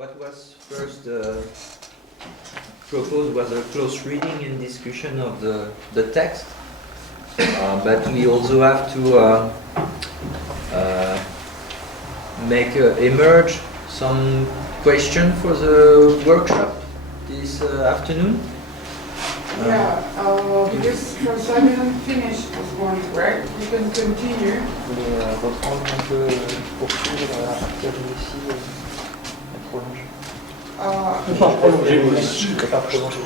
What was first proposed was a close reading and discussion of the text, but we also have to make emerge some question for the workshop this afternoon. Yeah, because François didn't finish this morning, right? You can continue. Vous voulez reprendre un peu, poursuivre à partir de ici, prolonger. Pas prolonger.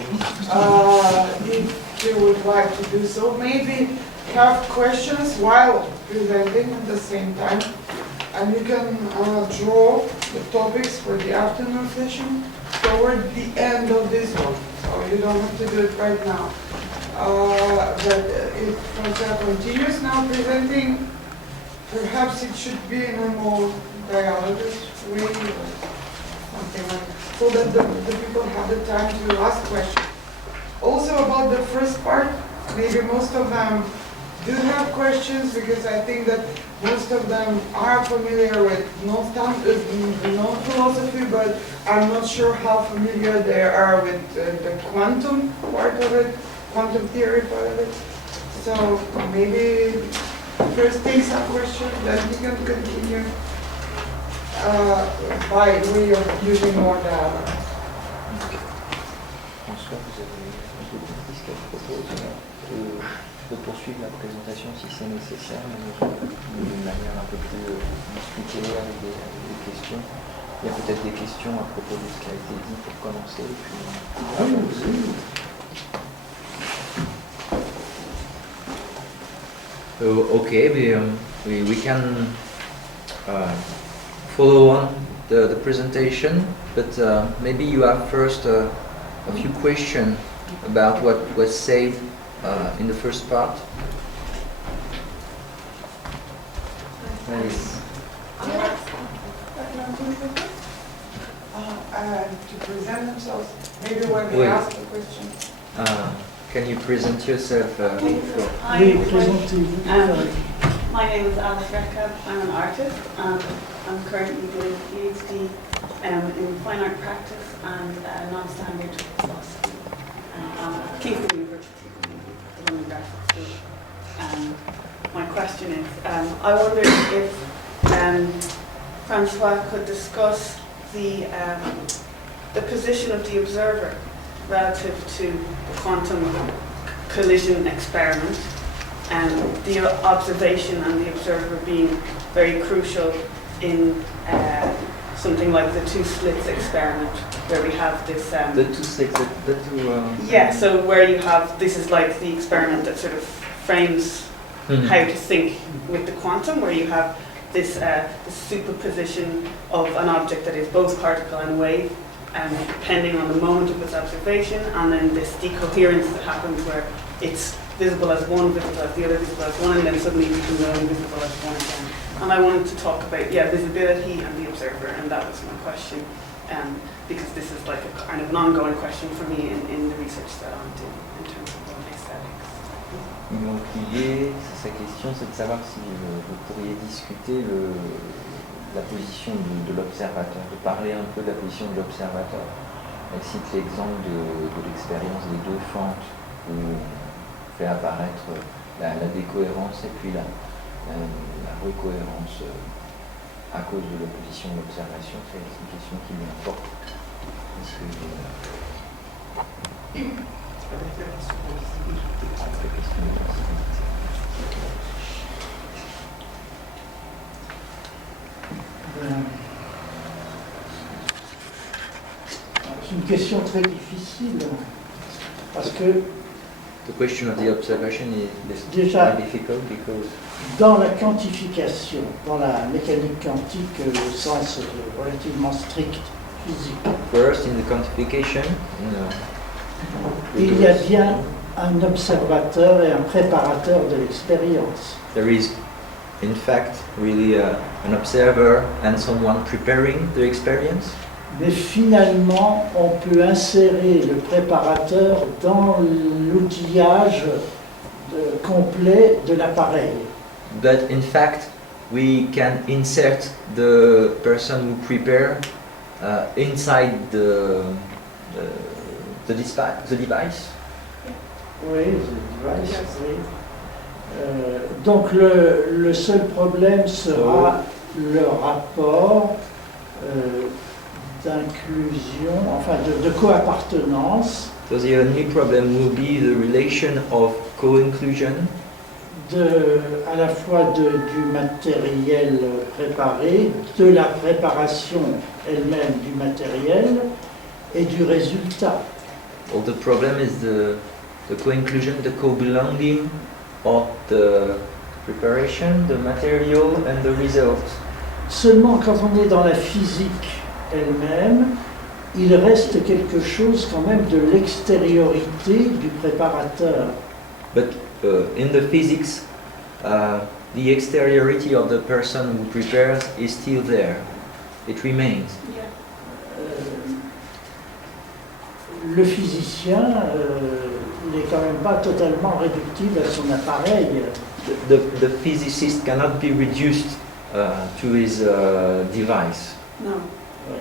If you would like to do so, maybe have questions while presenting at the same time, and you can draw the topics for the afternoon session toward the end of this one. So you don't have to do it right now. But if François continues now presenting, perhaps it should be in a more dialogous way or something like that, so that the people have the time to ask questions. Also about the first part, maybe most of them do have questions, because I think that most of them are familiar with no philosophy, but I'm not sure how familiar they are with the quantum part of it, quantum theory part of it. So maybe first take some questions, then we can continue by way of using more dialogue. François, vous avez compris ce qu'elle propose de poursuivre la présentation si c'est nécessaire, mais d'une manière un peu plus discutée avec des questions. Il y a peut-être des questions à propos de ce qui a été dit pour commencer. Okay, we can follow on the presentation, but maybe you have first a few questions about what was said in the first part. Nice. To present themselves, maybe when they ask the question. Can you present yourself? Hi, my name is Alice Rekab. I'm an artist, and I'm currently doing a PhD in fine art practice and non-standard philosophy at Kingston University, the London Graduate School. My question is, I wondered if François could discuss the position of the observer relative to the quantum collision experiment, and the observation and the observer being very crucial in something like the two slits experiment, where we have this... the two slits, yeah, so where you have, this is like the experiment that sort of frames how to think with the quantum, where you have this superposition of an object that is both particle and wave, depending on the moment of its observation, and then this decoherence that happens where it's visible as one, visible as the other, visible as one, and then suddenly it becomes invisible as one again. And I wanted to talk about, visibility and the observer, and that was my question, because this is like a kind of an ongoing question for me in the research that I'm doing in terms of aesthetics. Donc l'idée, sa question, c'est de savoir si vous pourriez discuter la position de l'observateur, de parler un peu de la position de l'observateur. Elle cite l'exemple de l'expérience des deux fentes, où on fait apparaître la décohérence et puis la recohérence à cause de l'opposition de l'observation. C'est une question qui lui importe. C'est une question très difficile parce que The question of the observation is déjà quite difficult because dans la quantification, dans la mécanique quantique au sens relativement strict physique, first in the quantification, il y a bien un observateur et un préparateur de l'expérience. there is in fact really an observer and someone preparing the experience. Mais finalement, on peut insérer le préparateur dans l'outillage complet de l'appareil. But in fact, we can insert the person who prepare inside the device. Oui, the device, Yes. oui. Donc le seul problème sera le rapport d'inclusion, enfin de coappartenance So the only problem will be the relation of co-inclusion à la fois du matériel préparé, de la préparation elle-même du matériel et du résultat. Well, the problem is the co-inclusion, the co-belonging of the preparation, the material and the result. Seulement quand on est dans la physique elle-même, il reste quelque chose quand même de l'extériorité du préparateur. But in the physics, the exteriority of the person who prepares is still there. It remains. Yeah. Le physicien n'est quand même pas totalement réductible à son appareil. The physicist cannot be reduced to his device. No. Ouais.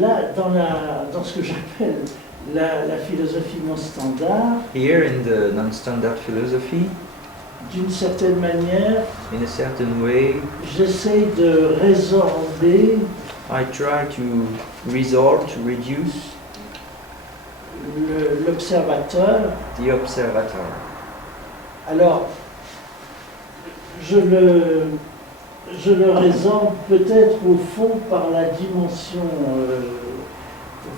Là, dans ce que j'appelle la philosophie non standard, Here in the non-standard philosophy, d'une certaine manière, in a certain way, j'essaie de résorber I try to resolve, to reduce l'observateur. the observator. Alors, je le résorbe peut-être au fond par la dimension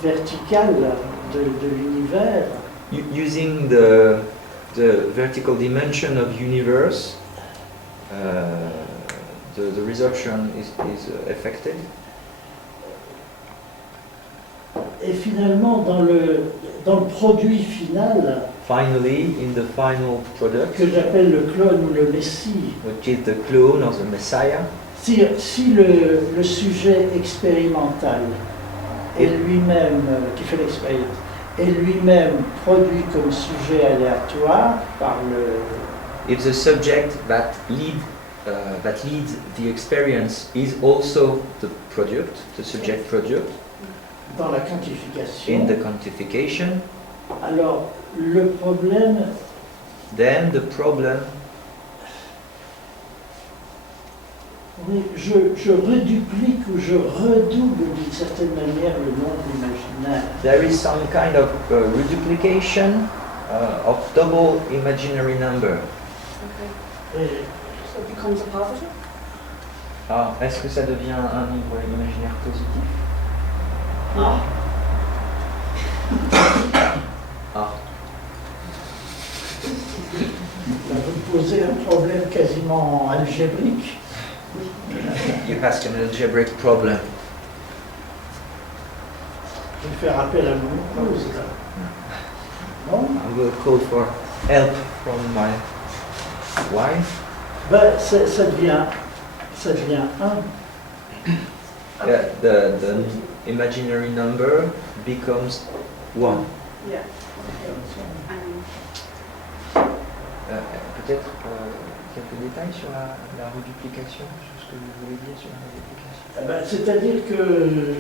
verticale de l'univers, Using the vertical dimension of universe, the resorption is affected. et finalement dans le produit final, Finally, in the final product, que j'appelle le clone ou le messie, which is the clone of the Messiah, si le sujet expérimental est lui-même, qui fait l'expérience, est lui-même produit comme sujet aléatoire par if the subject that leads the experience is also the product, the subject product, dans la in quantification, the quantification, alors le problème, then the problem, oui, je reduplique ou je redouble d'une certaine manière le nombre imaginaire. there is some kind of reduplication of double imaginary number. Okay. Et So it becomes a positive? Ah, est-ce que ça devient un nombre imaginaire positif? Ah. Ah, là, vous posez un problème quasiment algébrique. you ask an algebraic problem. Je vais faire appel à mon épouse là. Non? I will call for help from my wife. Ben, ça devient un. Yeah, the imaginary number becomes one. Yeah. Peut-être quelques détails sur la reduplication, sur ce que vous voulez dire sur la reduplication. Eh ben, c'est-à-dire que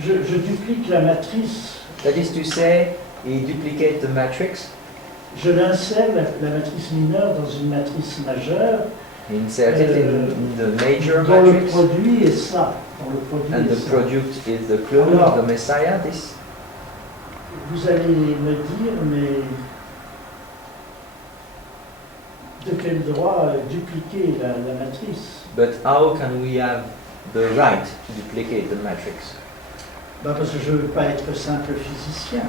je duplique la matrice, That is to say, he duplicate the matrix, je l'insère, la matrice mineure, dans une matrice majeure, he inserts it in the major dont le matrix, produit est ça. Dont le produit and est the ça. product is the clone of the Messiah. This Vous allez me dire, mais de quel droit dupliquer la matrice? But how can we have the right to duplicate the matrix? Ben, parce que je ne veux pas être simple physicien.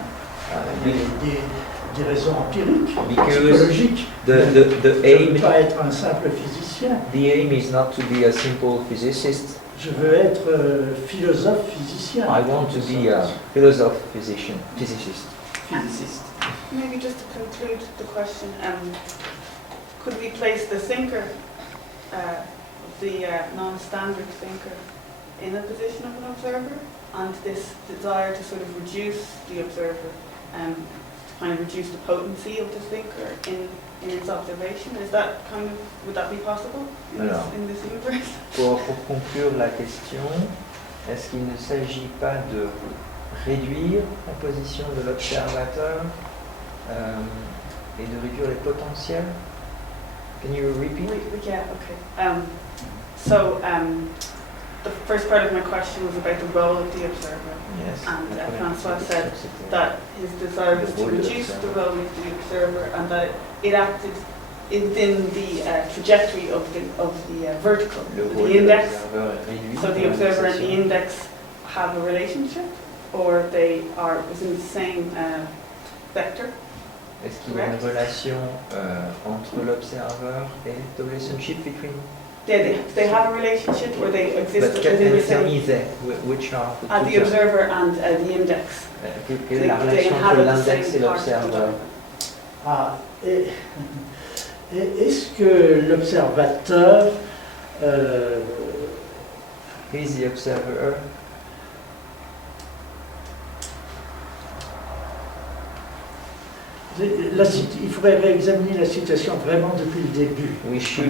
Il y a des raisons empiriques, Because psychologiques. the Je ne aim veux pas être un simple physicien. is not to be a simple physicist. Je veux être philosophe physicien. I want to be a philosopher, physicist. Maybe just to conclude the question, could we place the thinker, the non-standard thinker, in a position of an observer, and this desire to sort of reduce the observer kind of reduce the potency of the thinker in its observation? Is that kind of, would that be possible in this universe? Pour conclure la question, est-ce qu'il ne s'agit pas de réduire la position de l'observateur et de réduire les potentiels? Can you repeat? Yeah, okay. The first part of my question was about the role of the observer. Yes. And François said that his desire was to reduce the role of the observer and that it acted within the trajectory of the vertical, the index. So the observer and the index have a relationship, or they are within the same vector. Est-ce qu'il y a une relation entre l'observeur et the relationship between? Yeah, they have a relationship, or they exist But can within the you tell same. me which are the The observer and the index. Quelle est la relation entre l'index et l'observeur? Est-ce que l'observateur Is the observer? Il faudrait réexaminer la situation vraiment depuis le début. We should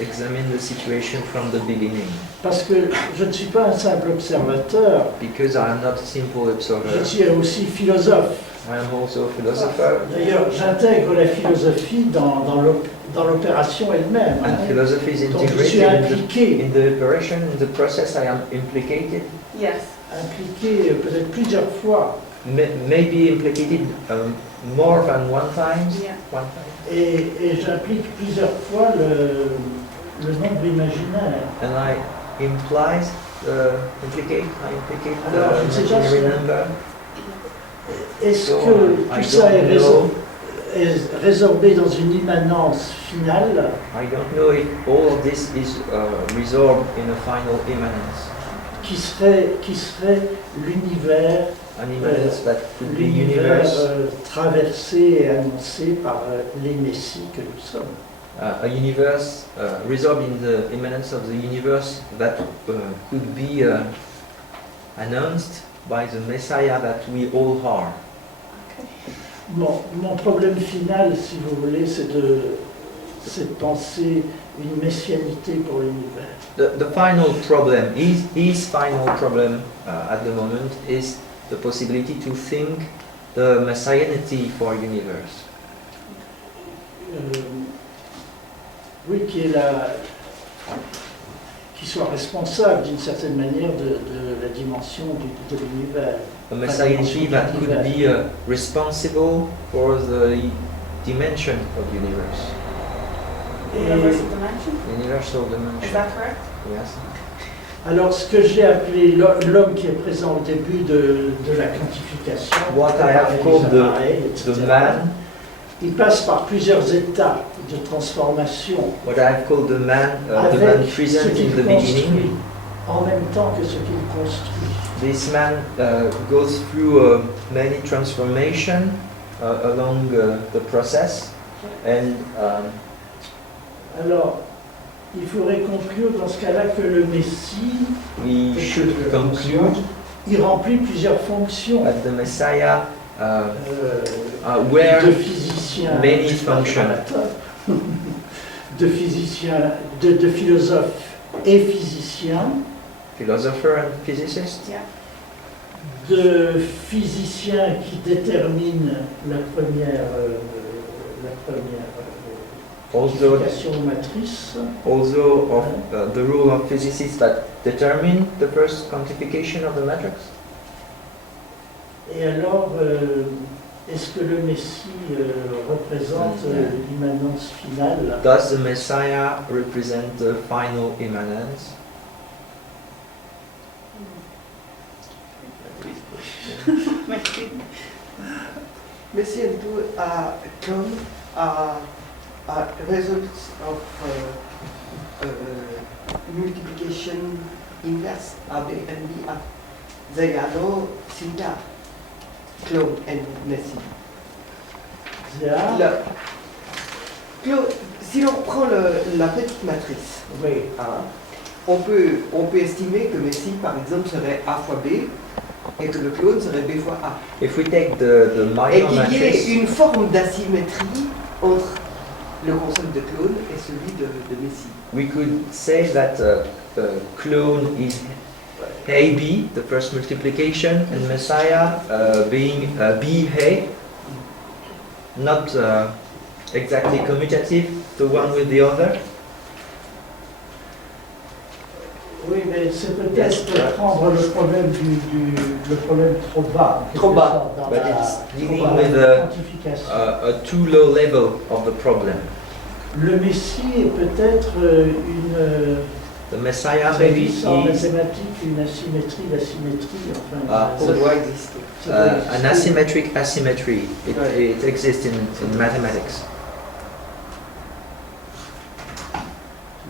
examine the situation from the beginning. Parce que je ne suis pas un simple observateur, Because I am not a simple observer. je suis aussi philosophe. I am also a philosopher. D'ailleurs, j'intègre la philosophie dans l'opération elle-même. And philosophy is Donc je suis integrated impliqué, in the operation, in the process. I am implicated. Yes. impliqué peut-être plusieurs fois. Maybe implicated more than one time. Yeah. Et j'implique plusieurs fois le nombre imaginaire. And I implicate Alors, je ne sais the pas imaginary si- number. Est-ce So, que I tout ça est don't know. résorbé dans une immanence finale I don't know if all of this is resolved in a final immanence. qui serait l'univers An immanence that could be l'univers universe, traversé et annoncé par les messies que nous sommes. a universe resolved in the immanence of the universe that could be announced by the Messiah that we all are. Mon problème final, si vous voulez, c'est de penser une messianité pour l'univers. The final problem, his final problem at the moment is the possibility to think the messianity for universe. Oui, qui soit responsable d'une certaine manière de la dimension de l'univers. A messianity that could be responsible for the dimension of the universe. Universal dimension? Universal Is dimension. that correct? Yes. Alors, ce que j'ai appelé l'homme qui est présent au début de la quantification, What I have called the man, il passe par plusieurs états de transformation what I have called the man avec ce present in qu'il the construit beginning. en même temps que ce qu'il construit. This man goes through many transformation along the process, and Alors, il faudrait conclure dans ce cas-là que le Messie, we should conclude il remplit plusieurs fonctions that the Messiah where de physicien, many functions. de physicien, de philosophe et physicien, philosopher and physicist, Yeah. de physicien qui détermine la première also quantification matrice, of the rule of physicists that determine the first quantification of the matrix. et alors est-ce que le Messie représente l'immanence finale? Does the Messiah represent the final immanence? Merci. Messianity come a result of multiplication inverse AB and BA. They are no similar, clone and Messi. Si l'on prend la petite matrice, Oui. hein, on peut estimer que Messi, par exemple, serait A fois B, et que le clone serait B fois A. If we take the Et minor qu'il y ait matrix, une forme d'asymétrie entre le concept de clone et celui de Messie. we could say that clone is AB, the first multiplication, and Messiah being BA, not exactly commutative, the one with the other. Oui, mais c'est peut-être Yes, right. prendre le problème le problème trop bas. en Trop quelque bas. sorte, dans But la- it's dealing dans la with a quantification. too low level of the problem. Le Messie est peut-être The Messiah une maybe service en is mathématiques, une asymétrie, l'asymétrie, enfin. Ah, Ça doit exister. ça doit an exister. asymmetric asymmetry. It exists in mathematics.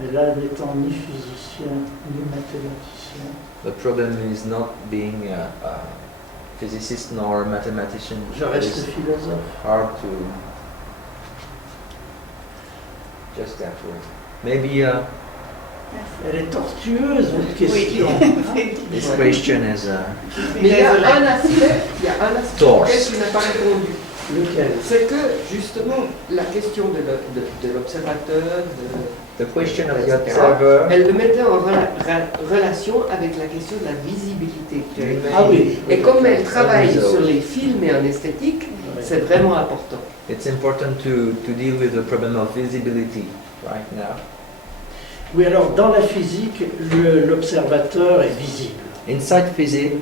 Mais là, n'étant ni physicien ni mathématicien, The problem is not being a physicist nor a mathematician. je reste It's philosophe. hard to just afterwards. Maybe Elle est tortueuse, votre question. this question is Mais il y a un aspect, Torse. auquel tu n'as pas répondu. Lequel? C'est que justement la question de l'observateur, the question of the etc., observer. elle le mettait en relation avec la question de la visibilité. que tu as évoquée. Ah oui. Et comme elle travaille Result. sur les films et en esthétique, Ouais. c'est vraiment important. It's important to deal with the problem of visibility right now. Oui, alors dans la physique, l'observateur est visible. Inside physics,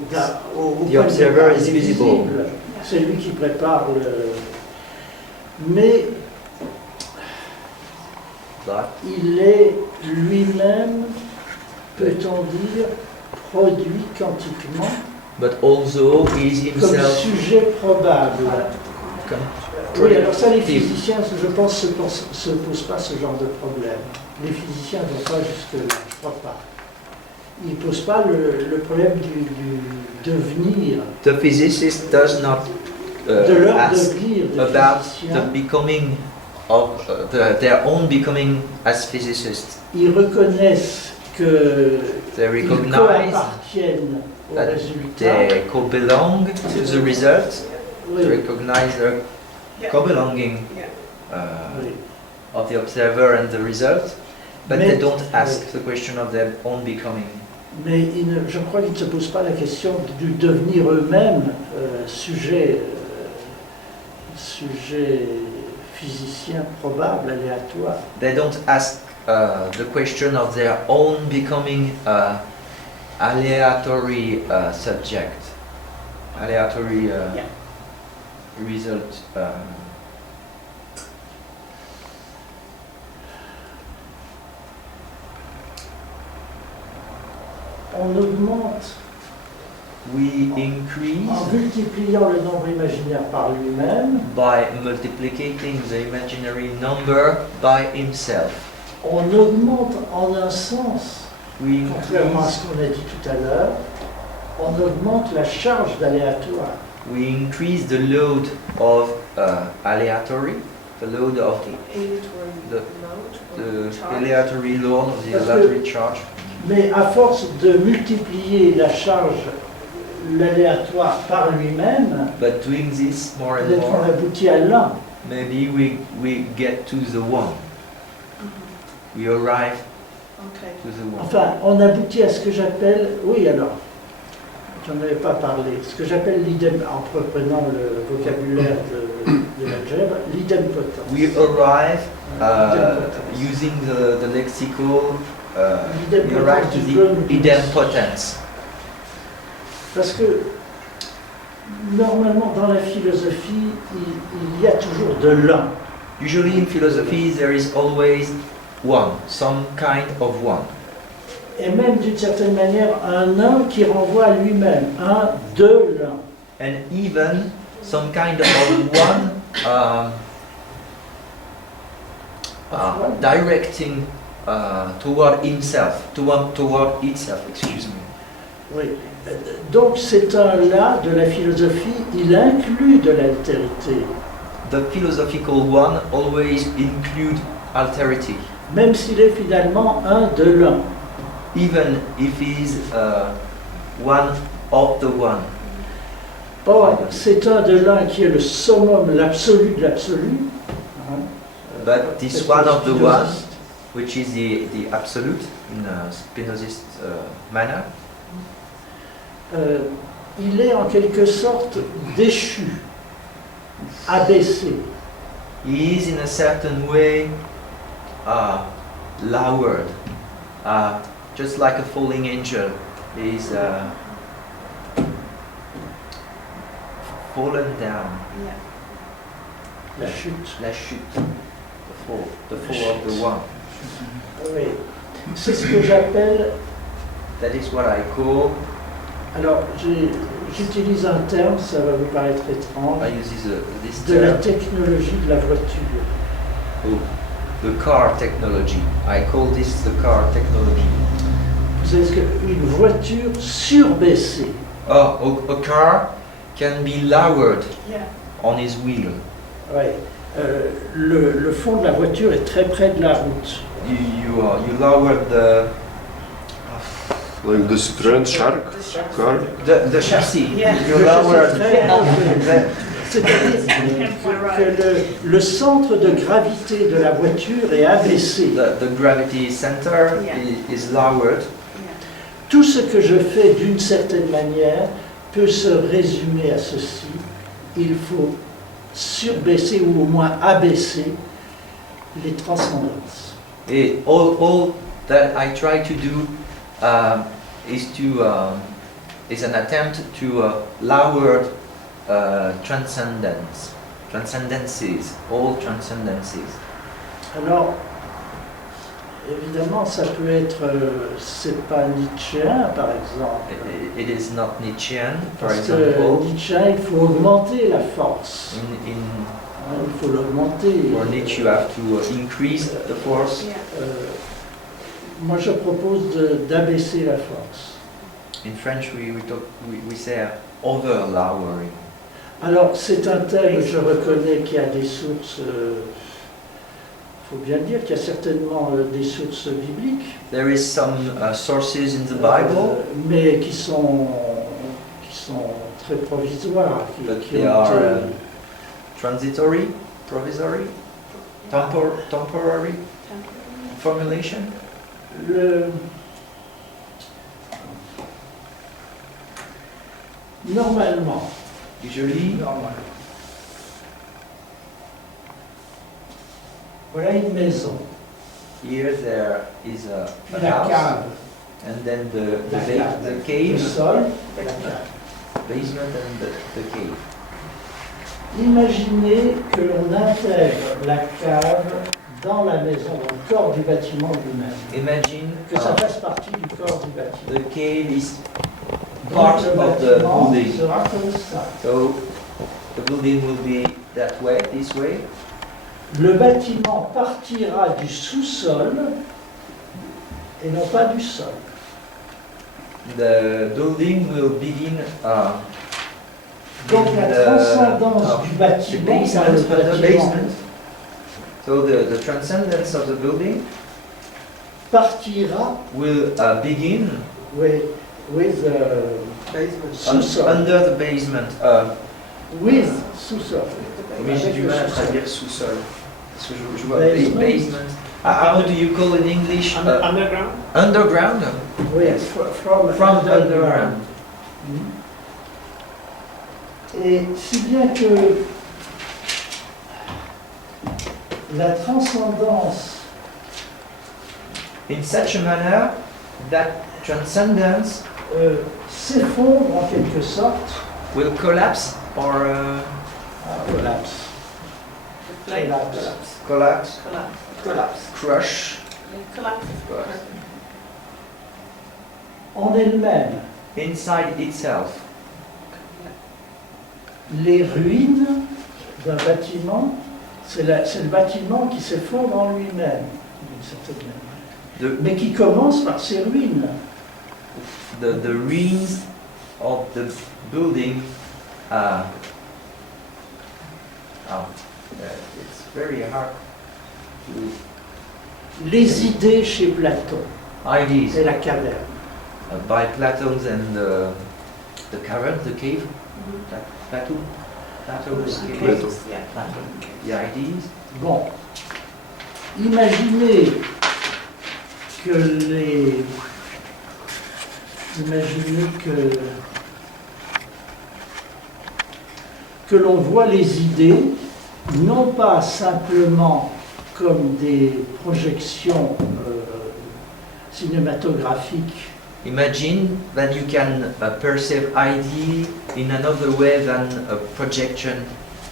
Au The point de observer départ, is il est visible. visible. C'est lui qui prépare le. Mais but il est lui-même, peut-on dire, produit quantiquement also is comme himself sujet probable. Oui, alors ça, les Steve. physiciens, je pense, se posent pas ce genre de problème. Les physiciens ne vont pas jusque-là, je crois pas. Ils ne posent pas le problème du devenir, The physicist does not de leur ask devenir de about physicien. the becoming of their own becoming as physicists. Ils reconnaissent que They ils recognize coappartiennent au that résultat. they co-belong to the result. Oui, They recognize their Yeah. co-belonging Yeah. oui. of the observer and the result, but Mais- they don't ask the question of their own becoming. Mais je crois qu'ils ne se posent pas la question du devenir eux-mêmes sujet physicien probable, aléatoire. They don't ask the question of their own becoming aleatory subject, aleatory Yeah. result. On augmente We increase en multipliant le nombre imaginaire par lui-même, by multiplicating the imaginary number by himself. on augmente en un sens, We contrairement à increase, ce qu'on a dit tout à l'heure, on augmente la charge d'aléatoire. we increase the load of aleatory, the load of the aleatory load of the Parce que- aleatory charge. Mais à force de multiplier la charge, l'aléatoire par lui-même, But doing this more and peut-être qu'on more, aboutit à l'un. maybe we get to the one. We arrive Okay. to the one. Enfin, on aboutit à ce que j'appelle, oui alors, j'en avais pas parlé, ce que j'appelle l'idem, en reprenant le vocabulaire de l'algèbre, l'idempotence. We arrive using the lexical. We arrive to the idempotence. Parce que normalement dans la philosophie, il y a toujours de l'un. Usually in philosophy there is always one, some kind of one. Et même d'une certaine manière, un un qui renvoie à lui-même, un de l'un. And even some kind of one directing toward himself, toward itself, excuse me. Oui. Donc c'est un là de la philosophie, il inclut de l'altérité, The philosophical one always include alterity, même s'il est finalement un de l'un. even if he is one of the one. Or, c'est un de l'un qui est le summum, l'absolu de l'absolu. Hein, But this peut-être one of the one, spinoziste. which is the absolute in a Spinozist manner, Il est en quelque sorte déchu, abaissé. he is in a certain way lowered, just like a falling angel. He is fallen down. Yeah. La chute. La chute, the fall of the one. Oui. C'est ce que j'appelle. That is what I call. Alors, j'utilise un terme, ça va vous paraître étrange, I use this de la term. technologie de la voiture. Oh, the car technology. I call this the car technology. Vous savez ce qu'une voiture surbaissée, A car can be lowered Yeah. on his wheel. ouais, le fond de la voiture est très près de la route. You lower Like the strands shark car. the chassis. Yeah. You lower Très élevé. the, C'est-à-dire que le centre de gravité de la voiture est abaissé. the gravity center Yeah. is lowered. Yeah. Tout ce que je fais d'une certaine manière peut se résumer à ceci. Il faut surbaisser ou au moins abaisser les transcendances. And all that I try to do is an attempt to lower transcendences, all transcendences. Alors, évidemment, ça peut être, c'est pas nietzschéen par exemple. It is not Nietzschean, for Parce que example. Nietzschéen, il faut augmenter la force. In Hein, il faut l'augmenter. for Nietzsche, you have to increase the force. Yeah. Moi, je propose d'abaisser la force. In French, we say over-lowering. Alors, c'est un thème, je reconnais qu'il y a des sources, faut bien le dire, qu'il y a certainement des sources bibliques. There is some sources in the Bible, Mais qui sont très provisoires, but qui they ont are été- transitory, provisory, temporary formulation. Normalement, Usually, voilà une maison, here there is a la house, cave, and then the le cave, sol, la cave. basement, and the cave. Imaginez que l'on intègre la cave dans la maison, dans le corps du bâtiment lui-même, Imagine que ça fasse partie du corps du bâtiment. the cave is Donc part le of the bâtiment building. sera comme ça. So the building will be that way, this way. Le bâtiment partira du sous-sol et non pas du sol. The building will begin Donc la transcendance du the bâtiment basement, dans le the bâtiment basement. So the transcendence of the building partira will begin with Basement. sous-sol. under the basement. With sous-sol. Mais j'ai Avec du le mal à sous-sol. traduire sous-sol. Parce que je vois Basement. basement. How do you call in English? Underground? Underground? Oui, from underground. underground. Et si bien que la transcendance In such a manner that transcendence s'effondre en quelque sorte, will collapse or collapse, Like, collapse, Collapse. crush. collapse. en elle-même. Inside itself. Les ruines d'un bâtiment, c'est le bâtiment qui s'effondre en lui-même, d'une certaine manière. Mais qui commence par ses ruines. The ruins of the building. It's very hard to Les idées chez Platon ideas et la caverne. by Plato and the cavern, the cave. Plato? Plato's cave? Plato. Yeah. Plato. The ideas? Bon, imaginez que l'on voit les idées non pas simplement comme des projections cinématographiques. Imagine that you can perceive idea in another way than a projection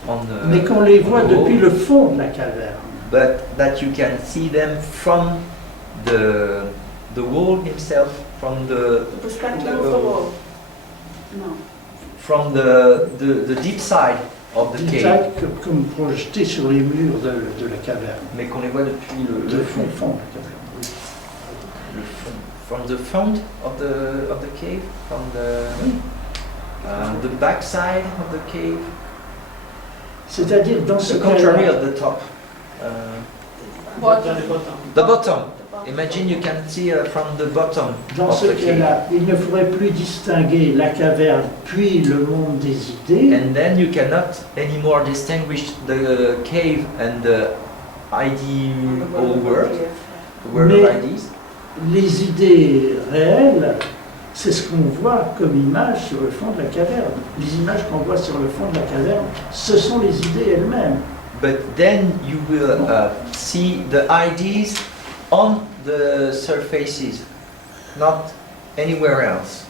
on the, Mais qu'on les voit on the depuis wall, le fond de la caverne. but that you can see them from the wall himself, from the The perspective of the wall. No. from the deep side of the Des cave, tacs comme projetés sur les murs de la caverne. mais qu'on les voit depuis le Le fond, fond de la caverne. Oui. le fond, from the front of the cave, from the back side of the cave, C'est-à-dire dans ce the contrary cas-là, of the top. Bottom. The bottom. Imagine you can see from the bottom dans of ce the cave. cas-là, il ne faudrait plus distinguer la caverne puis le monde des idées. And then you cannot anymore distinguish the cave and the ideal world, the world of Mais- ideas. Les idées réelles, c'est ce qu'on voit comme image sur le fond de la caverne. Les images qu'on voit sur le fond de la caverne, ce sont les idées elles-mêmes. But then you will see the ideas on the surfaces, not anywhere else.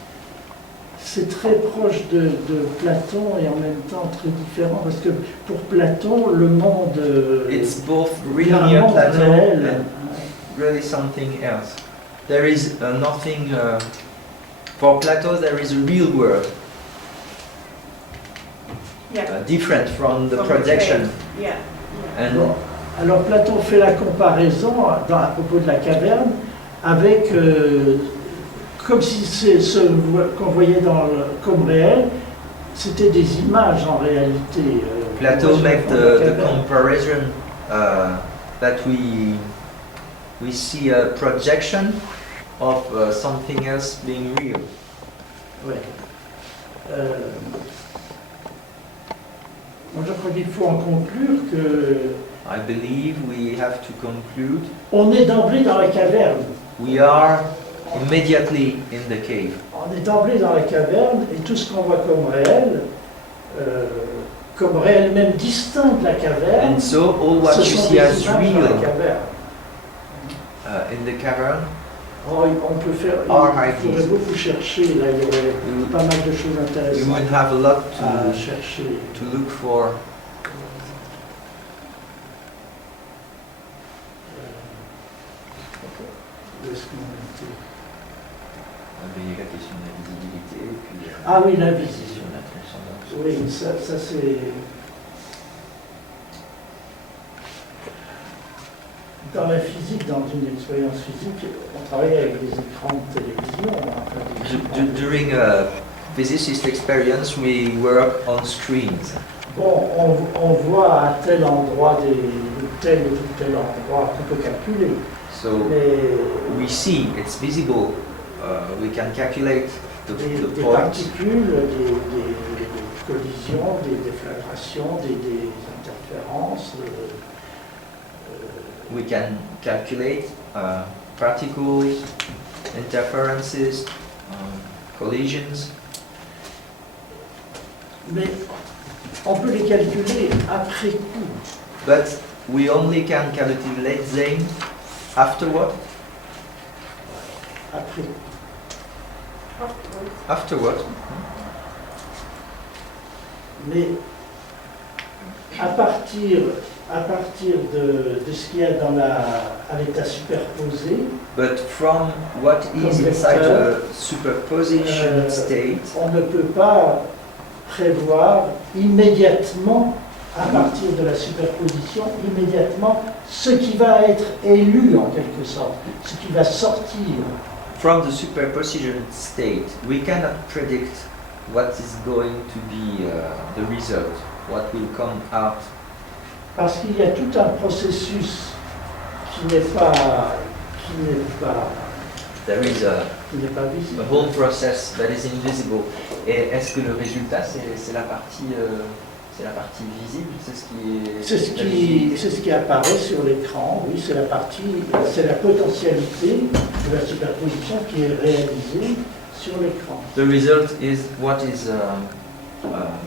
C'est très proche de Platon et en même temps très différent, parce que pour Platon, le monde It's both il y a really un near monde Plato réel. and really something else. There is nothing, for Plato there is a real world, Yeah. different from the From projection. cave. Yeah. And Bon. Alors Platon fait la comparaison à propos de la caverne avec comme si ce qu'on voyait comme réel, c'était des images en réalité. Plato qu'on voit sur le made fond de la the caverne. comparison that we see a projection of something else being real. Ouais. Moi je crois qu'il faut en conclure que I believe we have to conclude on est d'emblée dans la caverne. we are immediately in the cave. On est d'emblée dans la caverne et tout ce qu'on voit comme réel même distinct de la caverne, And so all what ce you sont see des as images dans la real caverne. in the cavern Oh, on peut faire, Our il faudrait ideas. beaucoup chercher, là il y aurait pas mal de choses you intéressantes would have a lot à to chercher. look for. Où est-ce qu'on en était? Il y a la question de la visibilité, et puis Ah oui, la la vision. question de la transcendance. Oui, ça c'est... Dans la physique, dans une expérience physique, on travaille avec des écrans de télévision. Enfin, des- During a physicist experience, we work on screens. Bon, on voit à tel endroit tel ou tel endroit qu'on peut calculer. So Mais we see, it's visible, we can calculate the des points. particules, des collisions, des déflagrations, des interférences. We can calculate particles, interferences, collisions, Mais on peut les calculer après coup. but we only can calculate them afterward. Après coup. Afterward. Mais à partir de ce qu'il y a à l'état superposé, But from what is inside the superposition state, on ne peut pas prévoir immédiatement, à partir de la superposition, immédiatement ce qui va être élu en quelque sorte, ce qui va sortir. from the superposition state, we cannot predict what is going to be the result, what will come out. Parce qu'il y a tout un processus qui n'est pas There is a qui n'est pas visible. a whole process that is invisible. Et est-ce que le résultat, c'est la partie visible, c'est ce qui est... C'est ce qui apparaît sur l'écran, oui, c'est la potentialité de la superposition qui est réalisée sur l'écran. The result is what is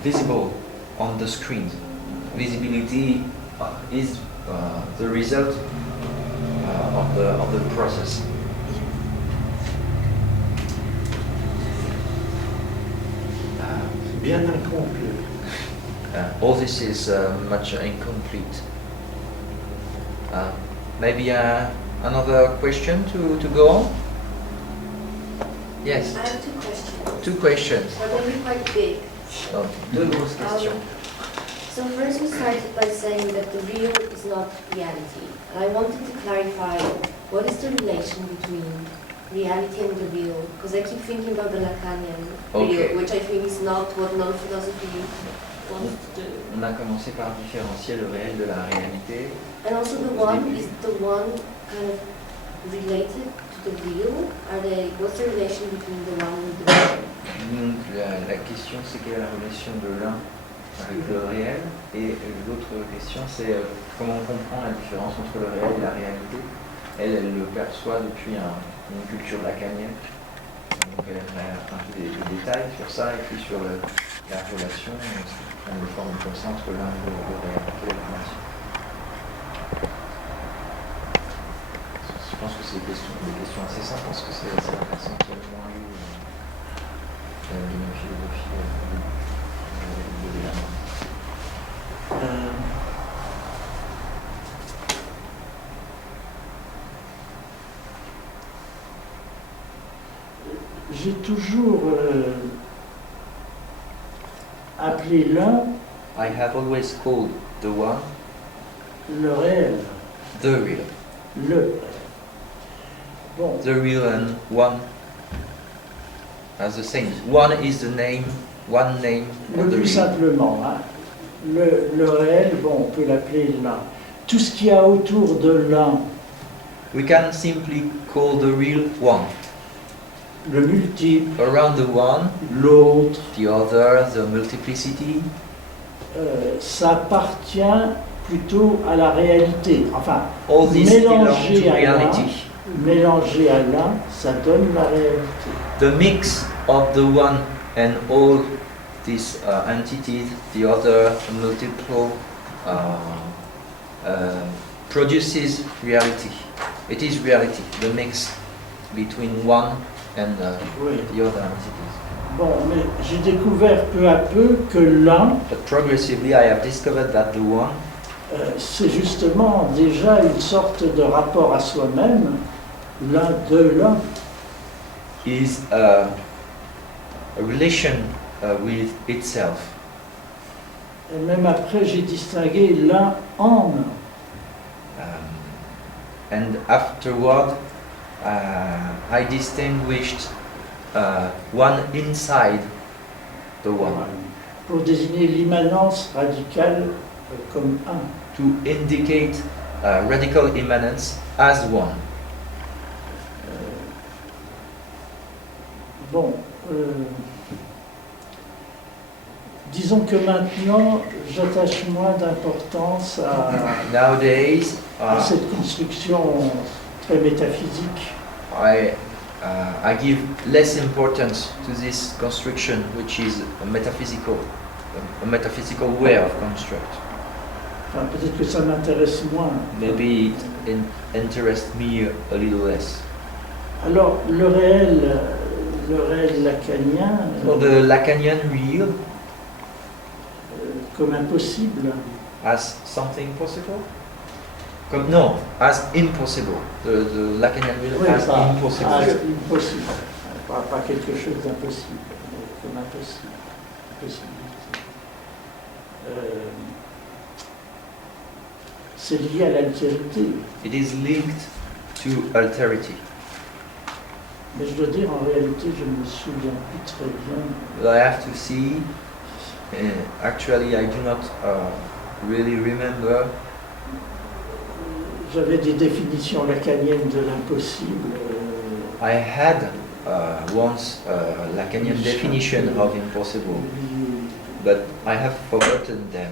visible on the screen. Visibility is the result of the process. Bien incomplet. All this is much incomplete. Maybe another question to go on? Yes, I have 2 questions. 2 questions. They're going to be quite big. Oh, 2 grosses questions. So first you started by saying that the real is not reality. And I wanted to clarify what is the relation between reality and the real? Because I keep thinking about the Lacanian Okay. real, which I think is not what non-philosophy wants to do. On a commencé par différencier le réel de la réalité. And also the one, is the one kind of related to the real? What's the relation between the one and the real? Donc la question c'est quelle est la relation de l'un avec le réel, et l'autre question c'est comment on comprend la différence entre le réel et la réalité. Elle le perçoit depuis une culture lacanienne, donc elle aimerait un peu des détails sur ça, et puis sur la relation, les formes comme ça entre l'un et le réel. Quelle est la relation? Je pense que c'est des questions assez simples, parce que c'est la personne qui a le moins eu de la philosophie de l'élément. J'ai toujours appelé l'un I have always called the one le réel, the real. le. Bon, The real and one as the same. One is the name, one name le of the plus real. simplement, hein, le réel, bon, on peut l'appeler l'un. Tout ce qu'il y a autour de l'un, We can simply call the real one. le multiple, Around the one, l'autre, the other, the multiplicity, ça appartient plutôt à la réalité. Enfin, all this belong mélangé to à l'un, reality. mélangé à l'un, ça donne la réalité. The mix of the one and all these entities, the other, multiple, produces reality. It is reality, the mix between one and Oui. the other entities. Bon, mais j'ai découvert peu à peu que l'un, But progressively I have discovered that the one c'est justement déjà une sorte de rapport à soi-même, l'un de l'un. is a relation with itself. Et même après, j'ai distingué l'un en. And afterward, I distinguished one inside the one, Pour désigner l'immanence radicale comme un. to indicate radical immanence as one. Bon, disons que maintenant, j'attache moins d'importance Nowadays, à cette construction très métaphysique. I give less importance to this construction, which is a metaphysical way of construct. Enfin, peut-être que ça m'intéresse moins. Maybe it interests me a little less. Alors, le réel lacanien, For the Lacanian real comme impossible, as something possible? No, as impossible. The Lacanian real oui, as pas impossible. impossible. Pas quelque chose d'impossible, mais comme impossible. Impossibilité. C'est lié à l'altérité. It is linked to alterity. Mais je dois dire, en réalité, je ne me souviens plus très bien. But I have to see. Actually, I do not really remember. J'avais des définitions lacaniennes de l'impossible. I had wants a Lacanian definition of impossible, but I have forgotten them.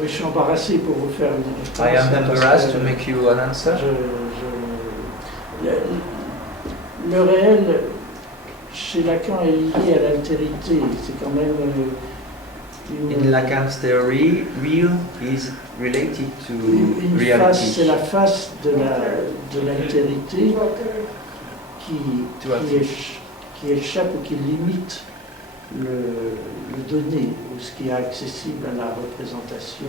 Oui, je suis embarrassé pour vous faire une réponse. I am embarrassed to make you an answer. Le réel, chez Lacan, est lié à l'altérité. C'est quand même In Lacan's theory, real is related to une face, reality. c'est la face de l'altérité qui échappe ou qui limite le donné, ou ce qui est accessible à la représentation.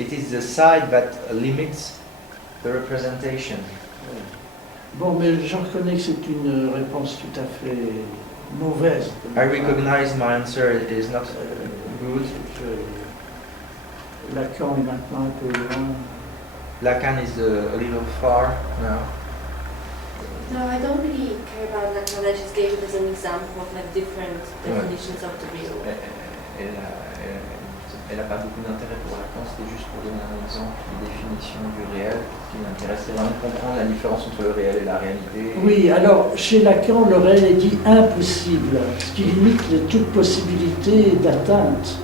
It is the side that limits the representation. Bon, mais je reconnais que c'est une réponse tout à fait mauvaise. I recognize my answer is not good. Lacan est maintenant un peu loin. Lacan is a little far now. No, I don't really care about Lacan. I just gave it as an example of like different definitions of the real. Elle n'a pas beaucoup d'intérêt pour Lacan, c'était juste pour donner un exemple de définition du réel qui m'intéresse. C'est vraiment de comprendre la différence entre le réel et la réalité. Oui, alors chez Lacan, le réel est dit impossible, ce qui limite toute possibilité d'atteinte.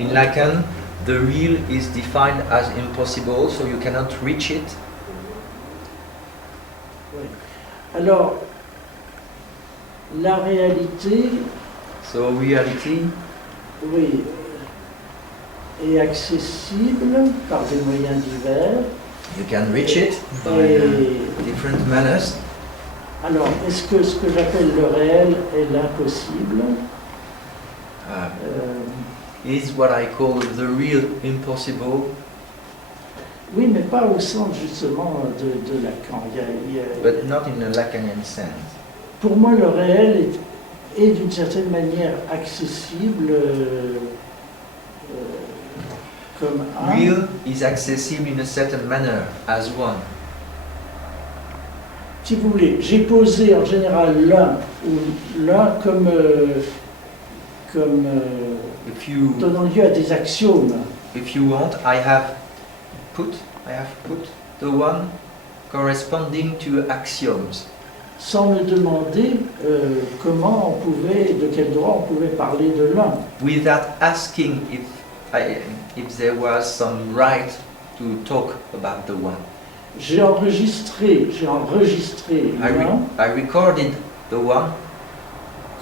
In Lacan, the real is defined as impossible, so you cannot reach it. Oui. Alors, la réalité, So reality, oui, est accessible par des moyens divers. you can reach it by different manners. Alors, est-ce que ce que j'appelle le réel est l'impossible? Is what I call the real impossible. Oui, mais pas au sens justement de Lacan. But not in a Lacanian sense. Pour moi, le réel est d'une certaine manière accessible comme un. Real is accessible in a certain manner as one. Si vous voulez, j'ai posé en général l'un comme If you donnant lieu à des axiomes. If you want, I have put the one corresponding to axioms. Sans me demander comment on pouvait, de quel droit on pouvait parler de l'un. Without asking if there was some right to talk about the one. J'ai enregistré l'un I recorded the one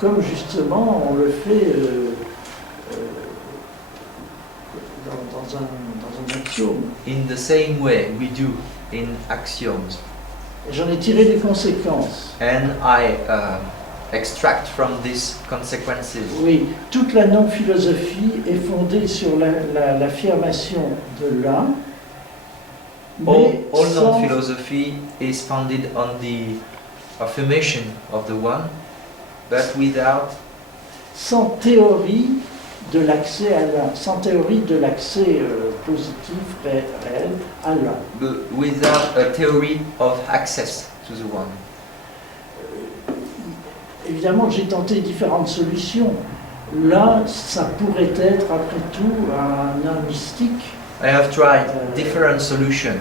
comme justement on le fait dans un axiome. in the same way we do in axioms. Et j'en ai tiré des conséquences. And I extract from these consequences. Oui, toute la non-philosophie est fondée sur l'affirmation de l'un, mais All sans, non-philosophy is founded on the affirmation of the one, but without sans théorie de l'accès à l'un, sans théorie de l'accès positif, réel à l'un. but without a theory of access to the one. Évidemment, j'ai tenté différentes solutions. L'un, ça pourrait être, après tout, un mystique. I have tried different solutions.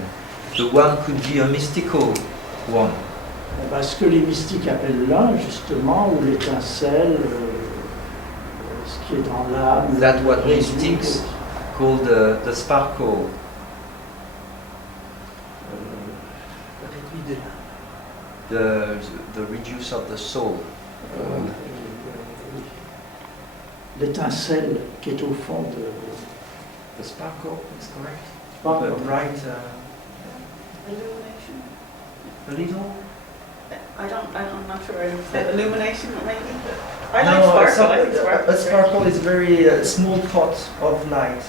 The one could be a mystical one. Ce que les mystiques appellent l'un, justement, ou l'étincelle, ce qui est dans l'âme. That's what le mystics call the sparkle. The reduce of the soul. L'étincelle qui est au fond de... The sparkle is correct. Sparkle. Bright. Illumination? A little. I'm not sure. I said illumination, maybe. I like sparkle. I think sparkle. A sparkle is a very small pot of light.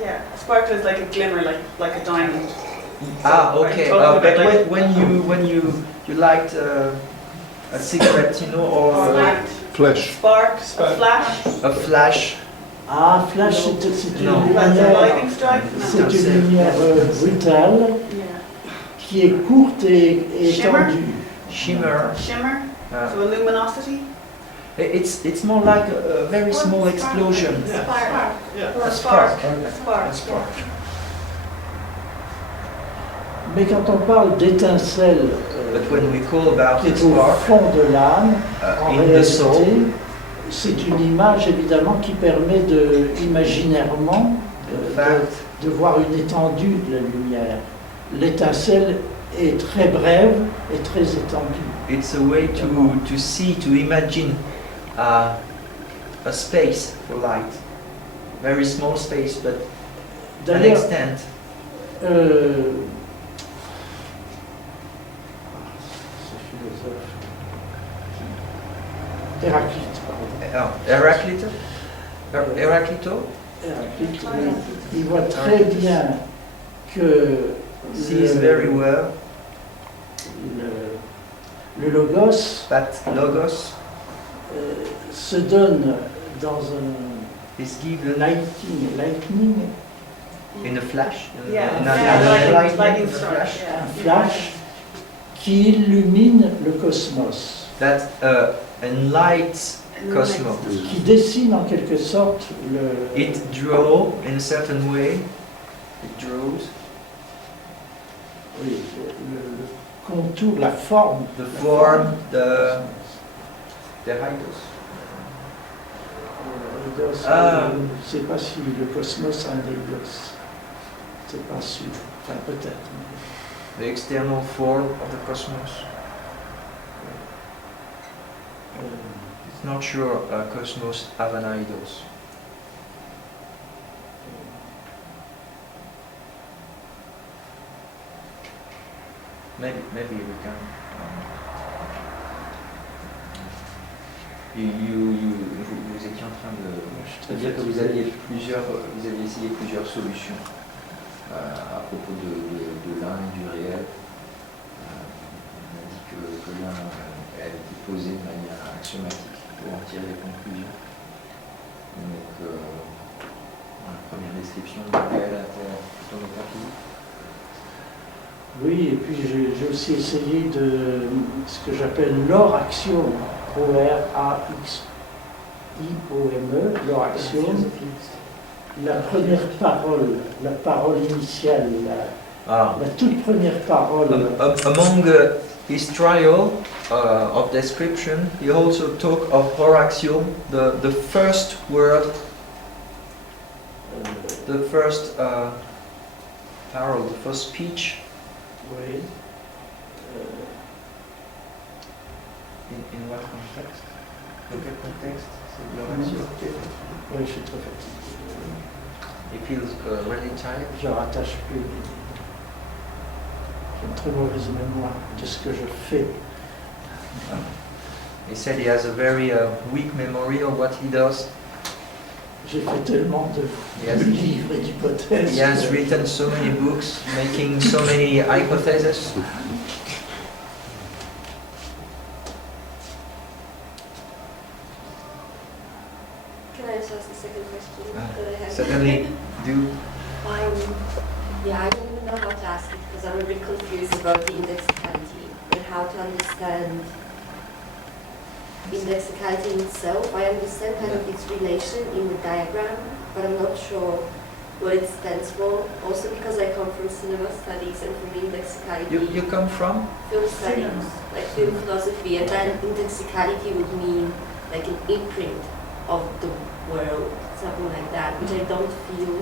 Yeah, sparkle is like a glimmer, like a diamond. Ah, okay. Right, But like- when you light a cigarette, you know, Or or light, Flash. spark, a flash, a flash. Ah, flash, c'est une Non. like a lumière, lightning strike. c'est No. une lumière brutale Yeah. qui est courte et Shimmer? étendue. Shimmer. Shimmer, Uh, so a luminosity. It's more like a very small explosion. Spark. A spark. Spark. A spark. Mais quand on parle d'étincelle But when we call about qui the est au spark fond de l'âme, en in the soul, réalité, c'est une image évidemment qui permet de, imaginairement de voir une étendue de la lumière. L'étincelle est très brève et très étendue. it's a way to see, to imagine a space for light. Very small space, but an D'ailleurs, extent. Ce philosophe Héraclite, pardon. Heraclito? Heraclito? Héraclite, il voit très bien que Sees very well le logos that logos se donne dans un is given lightning, in a flash, Yeah, in lightning in a strike, flash, yeah. un flash qui illumine le cosmos, that enlightens cosmos. qui dessine en quelque sorte le, It draws in a certain way. It draws oui, le contour, la forme, the form, the heidos. Eidos, Ah. je ne sais pas si le cosmos a un eidos. C'est pas sûr. Enfin, peut-être. The external form of the cosmos. It's not sure cosmos have an eidos. Maybe we can. Vous étiez en train de dire que vous aviez essayé plusieurs solutions à propos de l'un et du réel. On a dit que l'un a été posé de manière axiomatique pour en tirer des conclusions. Donc, la première description du réel était plutôt métaphysique. Oui, et puis j'ai aussi essayé de ce que j'appelle l'or axiome, O-R-A-X-I-O-M-E, l'or axiome. La première parole, la parole initiale, la toute première parole. Among his trial of description, he also talked of horaxium, the first word, the first parole, the first speech. Oui. In what context? Dans quel contexte c'est de l'oraxium? Oui, je suis très fatigué. He feels really tired. Je rattache plus. J'ai une très mauvaise mémoire de ce que je fais. He said he has a very weak memory of what he does. J'ai fait tellement de livres et d'hypothèses. He has written so many books, making so many hypotheses. Can I just ask a second question that I have? Certainly do. Yeah, I don't even know how to ask it because I'm a bit confused about the indexicality and how to understand indexicality in itself. I understand kind of its relation in the diagram, but I'm not sure what it stands for. Also because I come from cinema studies and from indexicality. You come from? Film studies, like film philosophy, and then indexicality would mean like an imprint of the world, something like that, which I don't feel.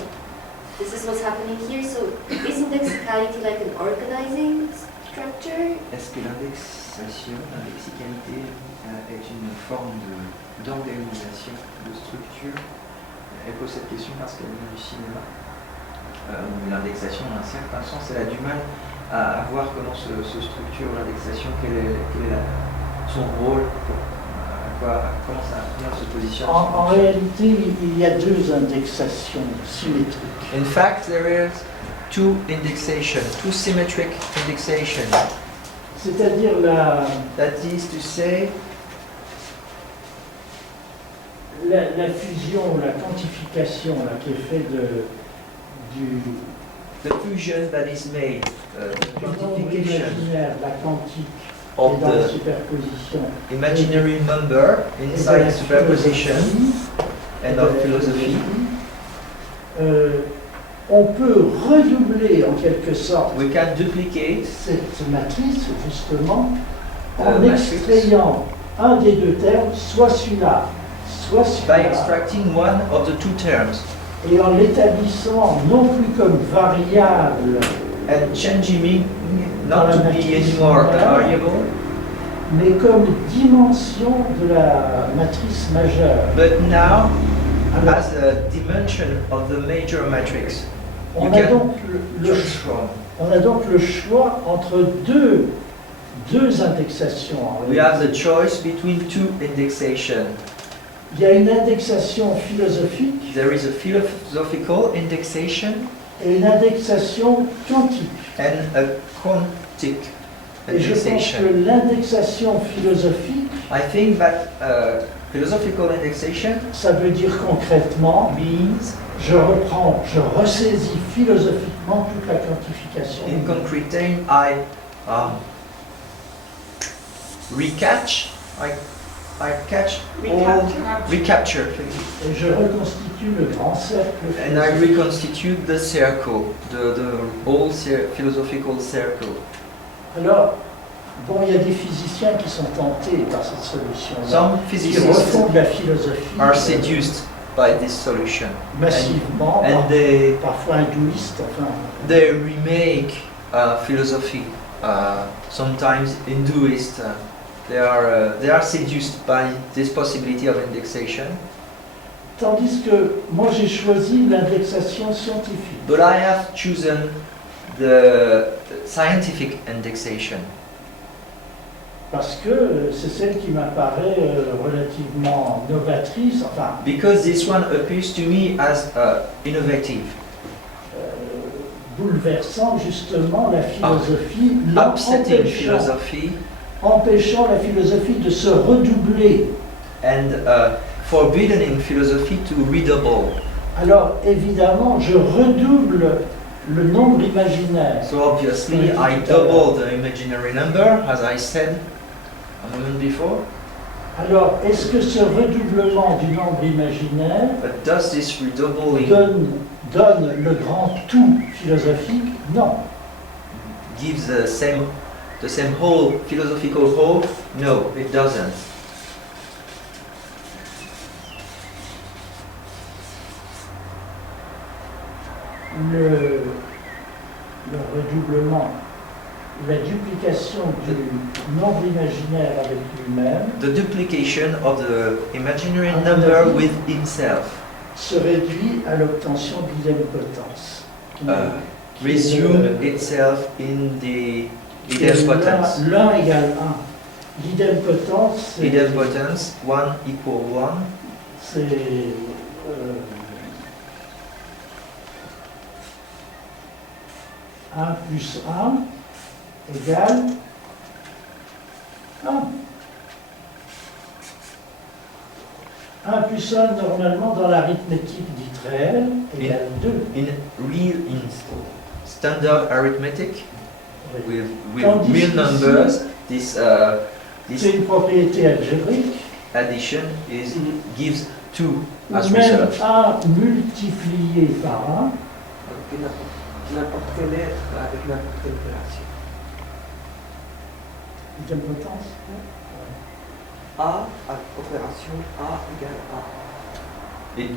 This is what's happening here. So is indexicality like an organizing structure? Est-ce que l'indexicalité est une forme d'organisation, de structure? Elle pose cette question parce qu'elle vient du cinéma. L'indexation, dans un certain sens, elle a du mal à voir comment se structure l'indexation, quel est son rôle, comment ça se positionne. En réalité, il y a deux indexations symétriques. In fact, there is two symmetric indexations. C'est-à-dire That is to say, la fusion, la quantification là, qui est faite the fusion that is made, du nombre imaginaire, la quantique, et of dans la the superposition imaginary number et de inside la superposition philosophie, and de of la philosophy, on peut redoubler en quelque sorte we can duplicate cette matrice justement The en matrix. extrayant un des deux termes, soit celui-là, soit by celui-là, extracting one of the two terms et en l'établissant non plus comme variable, and changing it Dans not la to be matrice anymore a numérique. variable, mais comme dimension de la matrice majeure. but now Alors, as a dimension of the major matrix. You on a, can donc transform. on a donc le choix entre deux indexations. en We réalité. have the choice between two indexation. Il y a une indexation philosophique There is a philosophical indexation et une indexation quantique. and a quantic Et je pense indexation. que l'indexation philosophique, I think that philosophical indexation ça veut dire concrètement, means, je reprends, je ressaisis philosophiquement toute la quantification. in concrete terms, I recatch, I catch all, recapture, Et je reconstitue le grand cercle and I philosophique. reconstitute the circle, the whole philosophical circle. Alors, bon, il y a des physiciens qui sont tentés par cette solution-là, Some qui physicists refont de la philosophie are seduced by this solution, massivement, and they parfois hindouiste, enfin. they remake philosophy. Sometimes Hinduist. They are seduced by this possibility of indexation. Tandis que moi j'ai choisi l'indexation scientifique. But I have chosen the scientific indexation Parce que c'est celle qui m'apparaît relativement novatrice, enfin, because this one appears to me as innovative, bouleversant justement la philosophie, upsetting philosophy, empêchant la philosophie de se redoubler. and forbidding philosophy to redouble. Alors évidemment, je redouble le nombre imaginaire. So obviously I double the imaginary number, as I said a moment before. Alors, est-ce que ce redoublement du nombre imaginaire But does this redoubling donne le grand tout philosophique? Non. gives the same whole, philosophical whole? No, it doesn't. Le redoublement, la duplication du nombre imaginaire avec lui-même The duplication of the imaginary À mon number avis, with himself se réduit à l'obtention d'idempotence. resume itself in the idempotence. L'un égale 1. L'idempotence, Idempotence, 1 equal 1. c'est un plus 1 égale 1. 1 plus 1, normalement, dans l'arithmétique dite réelle, égale 2. In standard arithmetic, with Tandis real qu'ici, numbers, this C'est une propriété algébrique. addition gives 2 as Ou même result. 1 multiplié par 1, N'importe quelle lettre avec n'importe quelle opération. idempotence. A, opération A égale A.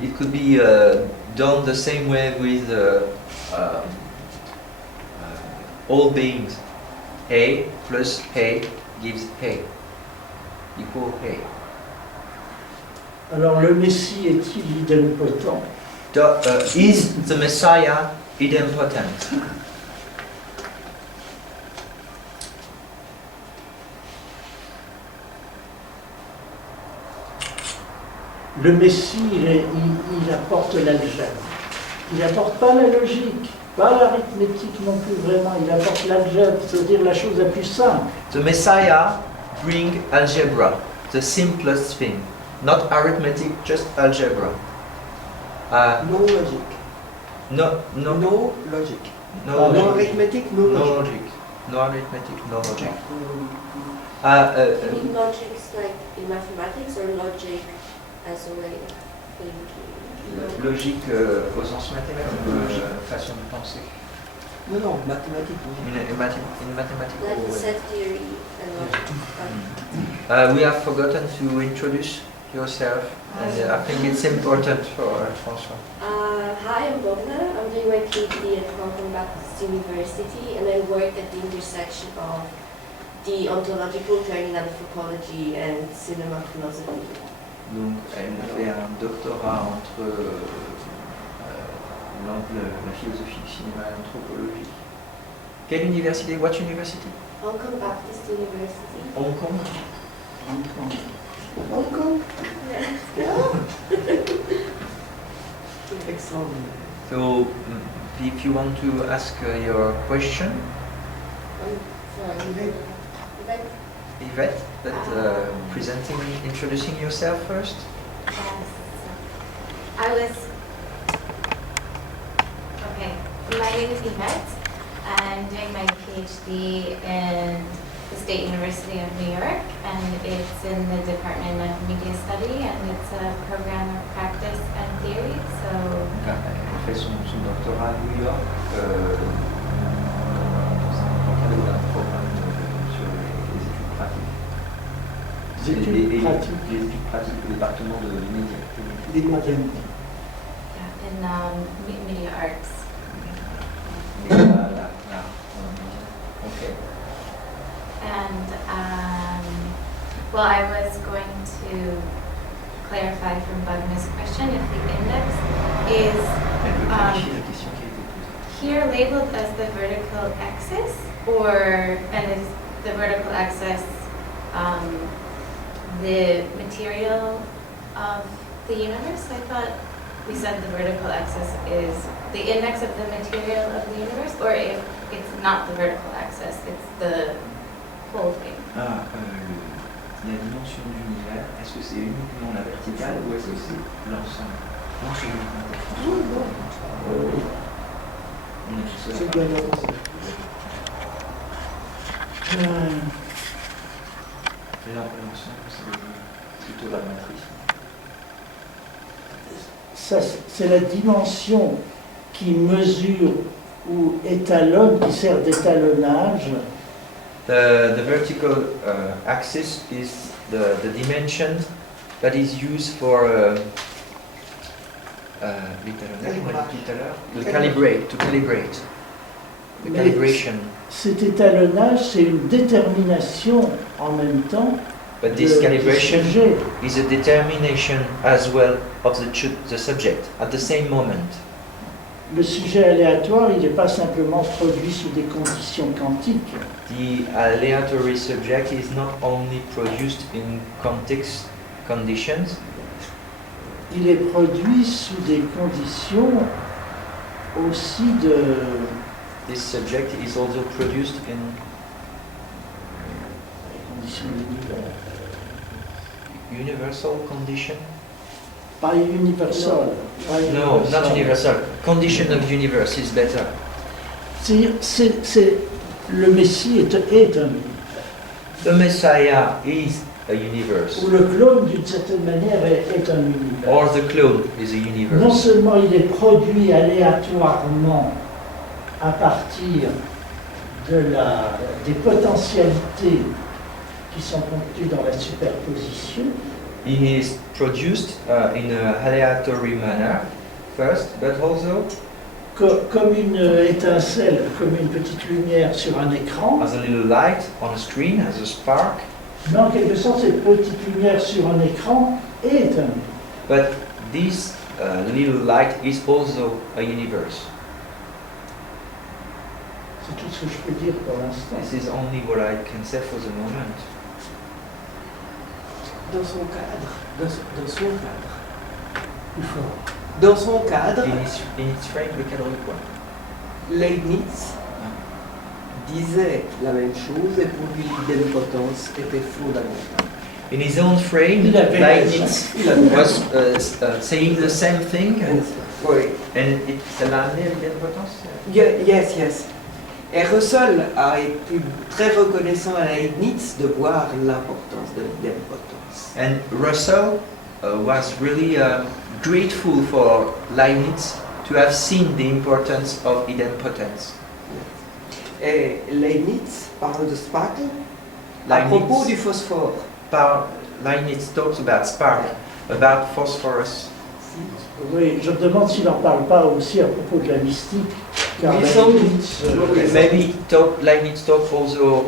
It could be done the same way with all beings. A plus A gives A equal A. Alors le Messie est-il idempotent? Is the Messiah idempotent? Le Messie, il apporte l'algèbre. Il n'apporte pas la logique, pas l'arithmétique non plus vraiment. Il apporte l'algèbre, c'est-à-dire la chose la plus simple. The Messiah bring algebra, the simplest thing, not arithmetic, just algebra. Non logique. No No logique. no Non logic. arithmétique, no No logique. logic. No arithmetic, no logic. You mean logics like in mathematics or logic as a way of thinking? Logique au sens mathématique, façon de penser. Non, non, mathématiques. In mathematical Like way. set theory and logic. We have forgotten to introduce yourself, and I think it's important for François. Hi, I'm Bogna. I'm doing my PhD at Hong Kong Baptist University, and I work at the intersection of the ontological turning anthropology and cinema philosophy. Donc, elle fait un doctorat entre la philosophie du cinéma et l'anthropologie. Quelle université? What university? Hong Kong Baptist University. Hong Kong. Hong Kong. Hong Kong. Yeah. Excellent. So, if you want to ask your question, Sorry. Yvette, but introducing yourself first. Yes. I was. Okay. My name is Yvette. I'm doing my PhD in the State University of New York, and it's in the Department of Media Study, and it's a program of practice and theory. So. Elle fait son doctorat à New York dans le cadre d'un programme sur les études pratiques. Les études pratiques. Les études pratiques au département de médias. Des médias. Yeah, in media arts. Okay. And well, I was going to clarify from Bugna's question if the index is here labeled as the vertical axis, and is the vertical axis the material of the universe? I thought we said the vertical axis is the index of the material of the universe, or if it's not the vertical axis, it's the whole thing. La dimension de l'univers, est-ce que c'est uniquement la verticale ou est-ce que c'est l'ensemble? Non, c'est uniquement la C'est bien avancé. L'ensemble, c'est plutôt la matrice. Ça, c'est la dimension qui mesure ou étalonne, qui sert d'étalonnage. The vertical axis is the dimension that is used for to calibrate. The Mais calibration. Cet étalonnage, c'est une détermination en même temps But this du calibration sujet. is a determination as well of the subject at the same moment. Le sujet aléatoire, il n'est pas simplement produit sous des conditions quantiques. The aleatory subject is not only produced in context conditions, Il est produit sous des conditions aussi de... this subject is also produced in conditions de l'univers. universal condition. Pas universal. Pas No, not universal. Condition of universe is better. Le Messie est un univers. The Messiah is a universe, Ou le clone, d'une certaine manière, est un univers. or the clone is a Non universe. seulement il est produit aléatoirement à partir des potentialités qui sont contenues dans la superposition, He is produced in a aleatory manner first, but also comme une étincelle, comme une petite lumière sur un écran, as a little light on a screen, as a spark. mais en quelque sorte cette petite lumière sur un écran est un univers. But this little light is also a universe. C'est tout ce que je peux dire pour l'instant. This is only what I can say for the moment. Dans son cadre. Dans son cadre. Il faut. Dans son cadre, In its frame, le cadre de quoi? Leibniz disait la même chose et pour lui l'idempotence était fondamentale. In his own frame, Il avait Leibniz raison. was saying the same thing, Oui. and ça l'a amené à l'idempotence. Yes, yes. Et Russell a été très reconnaissant à Leibniz de voir l'importance de l'idempotence. And Russell was really grateful for Leibniz to have seen the importance of idempotence. Et Leibniz parle de sparkle à Leibniz- propos du phosphore. Leibniz talks about spark, about phosphorus. Oui, je me demande s'il n'en parle pas aussi à propos de la mystique. Car Oui, sans Leibniz, doute. Maybe Leibniz talks also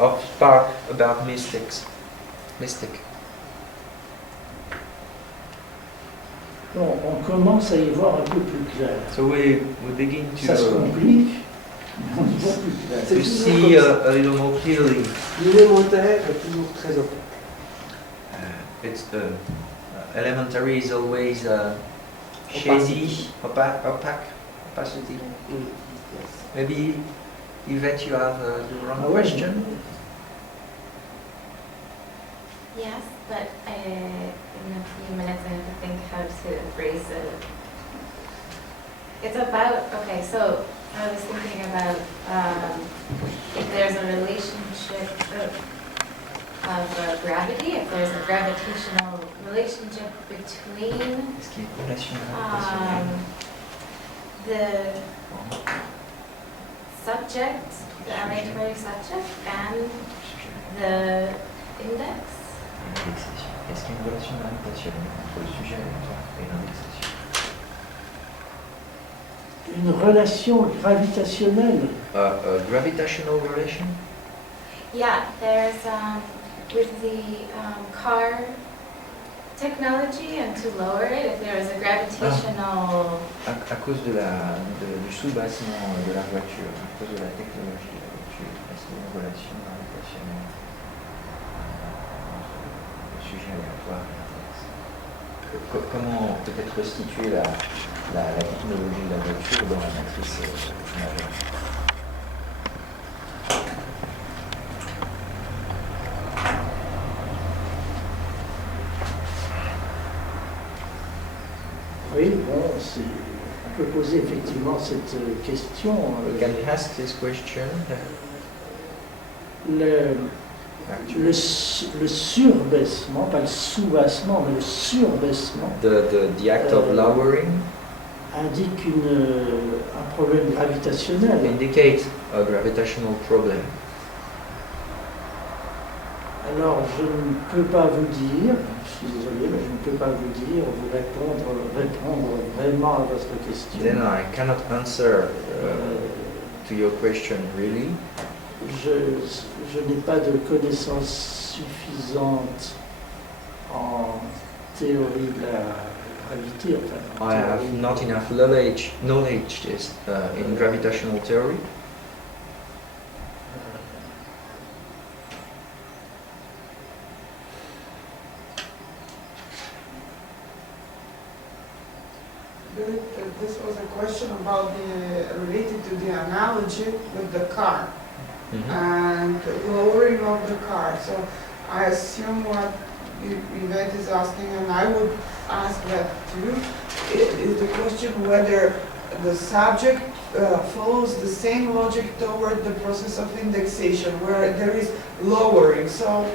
of spark about mystic. bon, on commence à y voir un peu plus clair. So we begin Ça se to complique, mais on y voit plus clair. C'est see a little more clearly. L'élémentaire est toujours très opaque. It's elementary is always shady, opacity. Yes. Maybe Yvette, you have the wrong Ah ouais. question. Yes, but in a few minutes I have to think how to phrase it. It's about, okay, so I was thinking about if there's a relationship of gravity, if there's a gravitational relationship between Est-ce qu'il y a une relation gravitationnelle? the subject, the arbitrary subject, and the index. L'indexation. Est-ce qu'il y a une relation gravitationnelle entre le sujet aléatoire et l'indexation? Une relation gravitationnelle. A gravitational relation? Yeah, there's with the car technology, and to lower it, if there was a gravitational. À cause de du sous-bassement de la voiture, à cause de la technologie de la voiture, est-ce qu'il y a une relation gravitationnelle entre le sujet aléatoire et l'index? Comment peut-être restituer la technologie de la voiture dans la matrice majeure? Oui, bon, on peut poser effectivement cette question. We can ask this question. Le surbaissement, pas le sous-bassement, mais le surbaissement The act of lowering indique un problème gravitationnel. indicates a gravitational problem. Alors, je ne peux pas vous dire, je suis désolé, mais je ne peux pas vous dire, vous répondre vraiment à votre question. Then I cannot answer to your question really. Je n'ai pas de connaissances suffisantes en théorie de la gravité. Enfin, I have not enough knowledge in gravitational theory. This was a question about related to the analogy with the car and lowering of the car. So I assume what Yvette is asking, and I would ask that too, is the question whether the subject follows the same logic toward the process of indexation, where there is lowering. So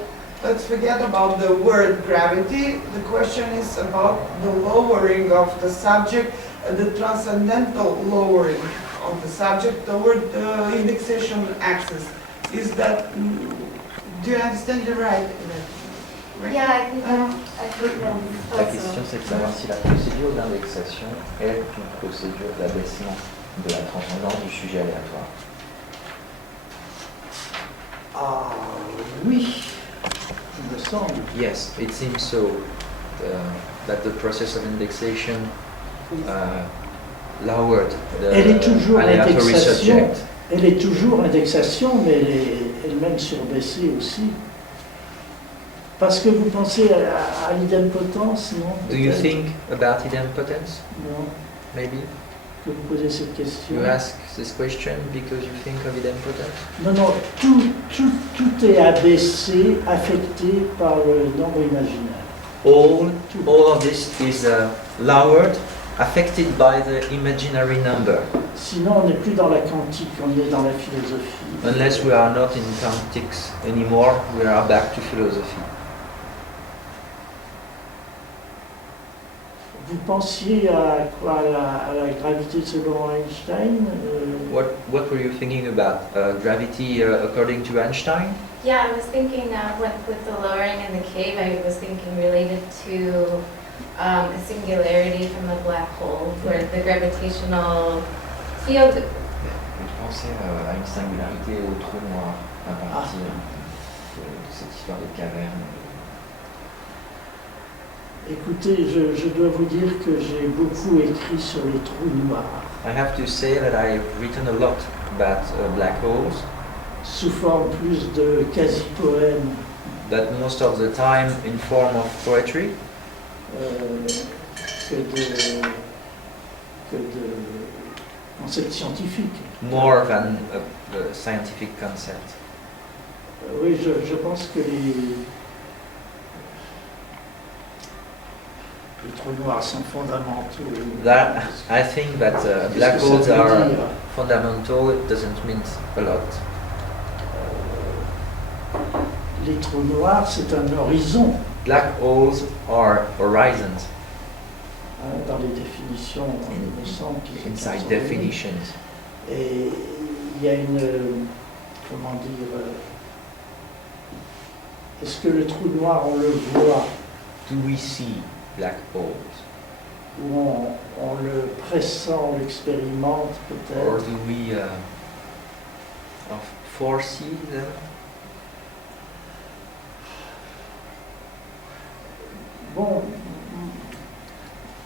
let's forget about the word gravity. The question is about the lowering of the subject, the transcendental lowering of the subject toward the indexation axis. Is that, do you understand it right? Yeah, I think that's La question c'est de savoir si la procédure d'indexation est une procédure d'abaissement de la transcendance du sujet aléatoire. Ah oui, il me semble. Yes, it seems so that the process of indexation lowered Elle est the toujours aleatory indexation. subject. Elle est toujours indexation, mais elle est elle-même surbaissée aussi. Parce que vous pensez à l'idempotence, non? Do you Peut-être? think about idempotence? Non, Maybe que vous posez cette question. you ask this question because you think of idempotence? Non, non, tout est abaissé, affecté par le nombre imaginaire. All of this is lowered affected by the imaginary number. Sinon, on n'est plus dans la quantique, on est dans la philosophie. Unless we are not in quantics anymore, we are back to philosophy. Vous pensiez à quoi, à la gravité selon Einstein What were you thinking about? Gravity according to Einstein? Yeah, I was thinking with the lowering in the cave, I was thinking related to a singularity from a black hole, where the gravitational field. Je pensais à une singularité au trou noir à partir de cette histoire de caverne. Écoutez, je dois vous dire que j'ai beaucoup écrit sur les trous noirs. I have to say that I've written a lot about black holes, Sous forme plus de quasi-poèmes but most of the time in form of poetry que de concepts scientifiques. more than a scientific concept. Oui, je pense que les trous noirs sont fondamentaux. That, I think that Qu'est-ce black que ça holes veut are dire? fundamental. It doesn't mean a lot. Les trous noirs, c'est un horizon. Black holes are horizons Dans les définitions, il me semble qu'ils sont inside données. definitions. Et il y a une, comment dire, est-ce que le trou noir, on le voit Do we see black holes, ou on le pressent, on l'expérimente or peut-être? do we foresee them? Bon,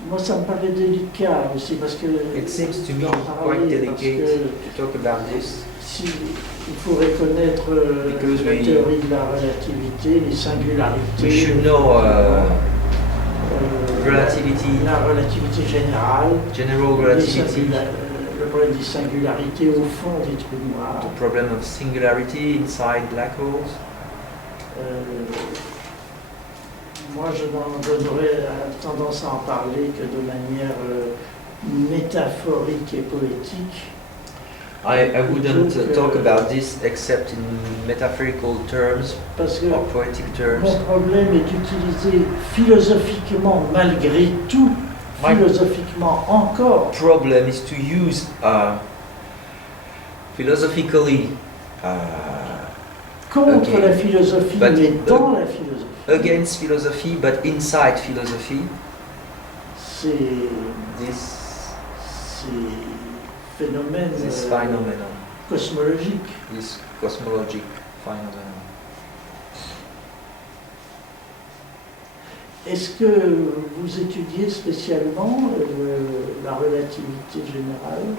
moi ça me paraît délicat aussi parce que It seems to me d'en quite parler, parce delicate que to talk about this. si, il faut reconnaître Because la we- théorie de la relativité, les singularités, We should know relativity, la relativité générale, general les relativity, le problème des singularités au fond des trous noirs. the problem of singularity inside black holes. Moi, je n'aurais tendance à en parler que de manière métaphorique et poétique. I wouldn't talk about this except in metaphorical terms Parce que or poetic terms. mon problème est d'utiliser philosophiquement, malgré tout, My- philosophiquement encore, Problem is to use philosophically contre Okay. la philosophie, But- mais dans la philosophie. against philosophy, but inside philosophy. Ces phénomènes This phenomenon, cosmologiques. this cosmologic phenomenon. Est-ce que vous étudiez spécialement la relativité générale?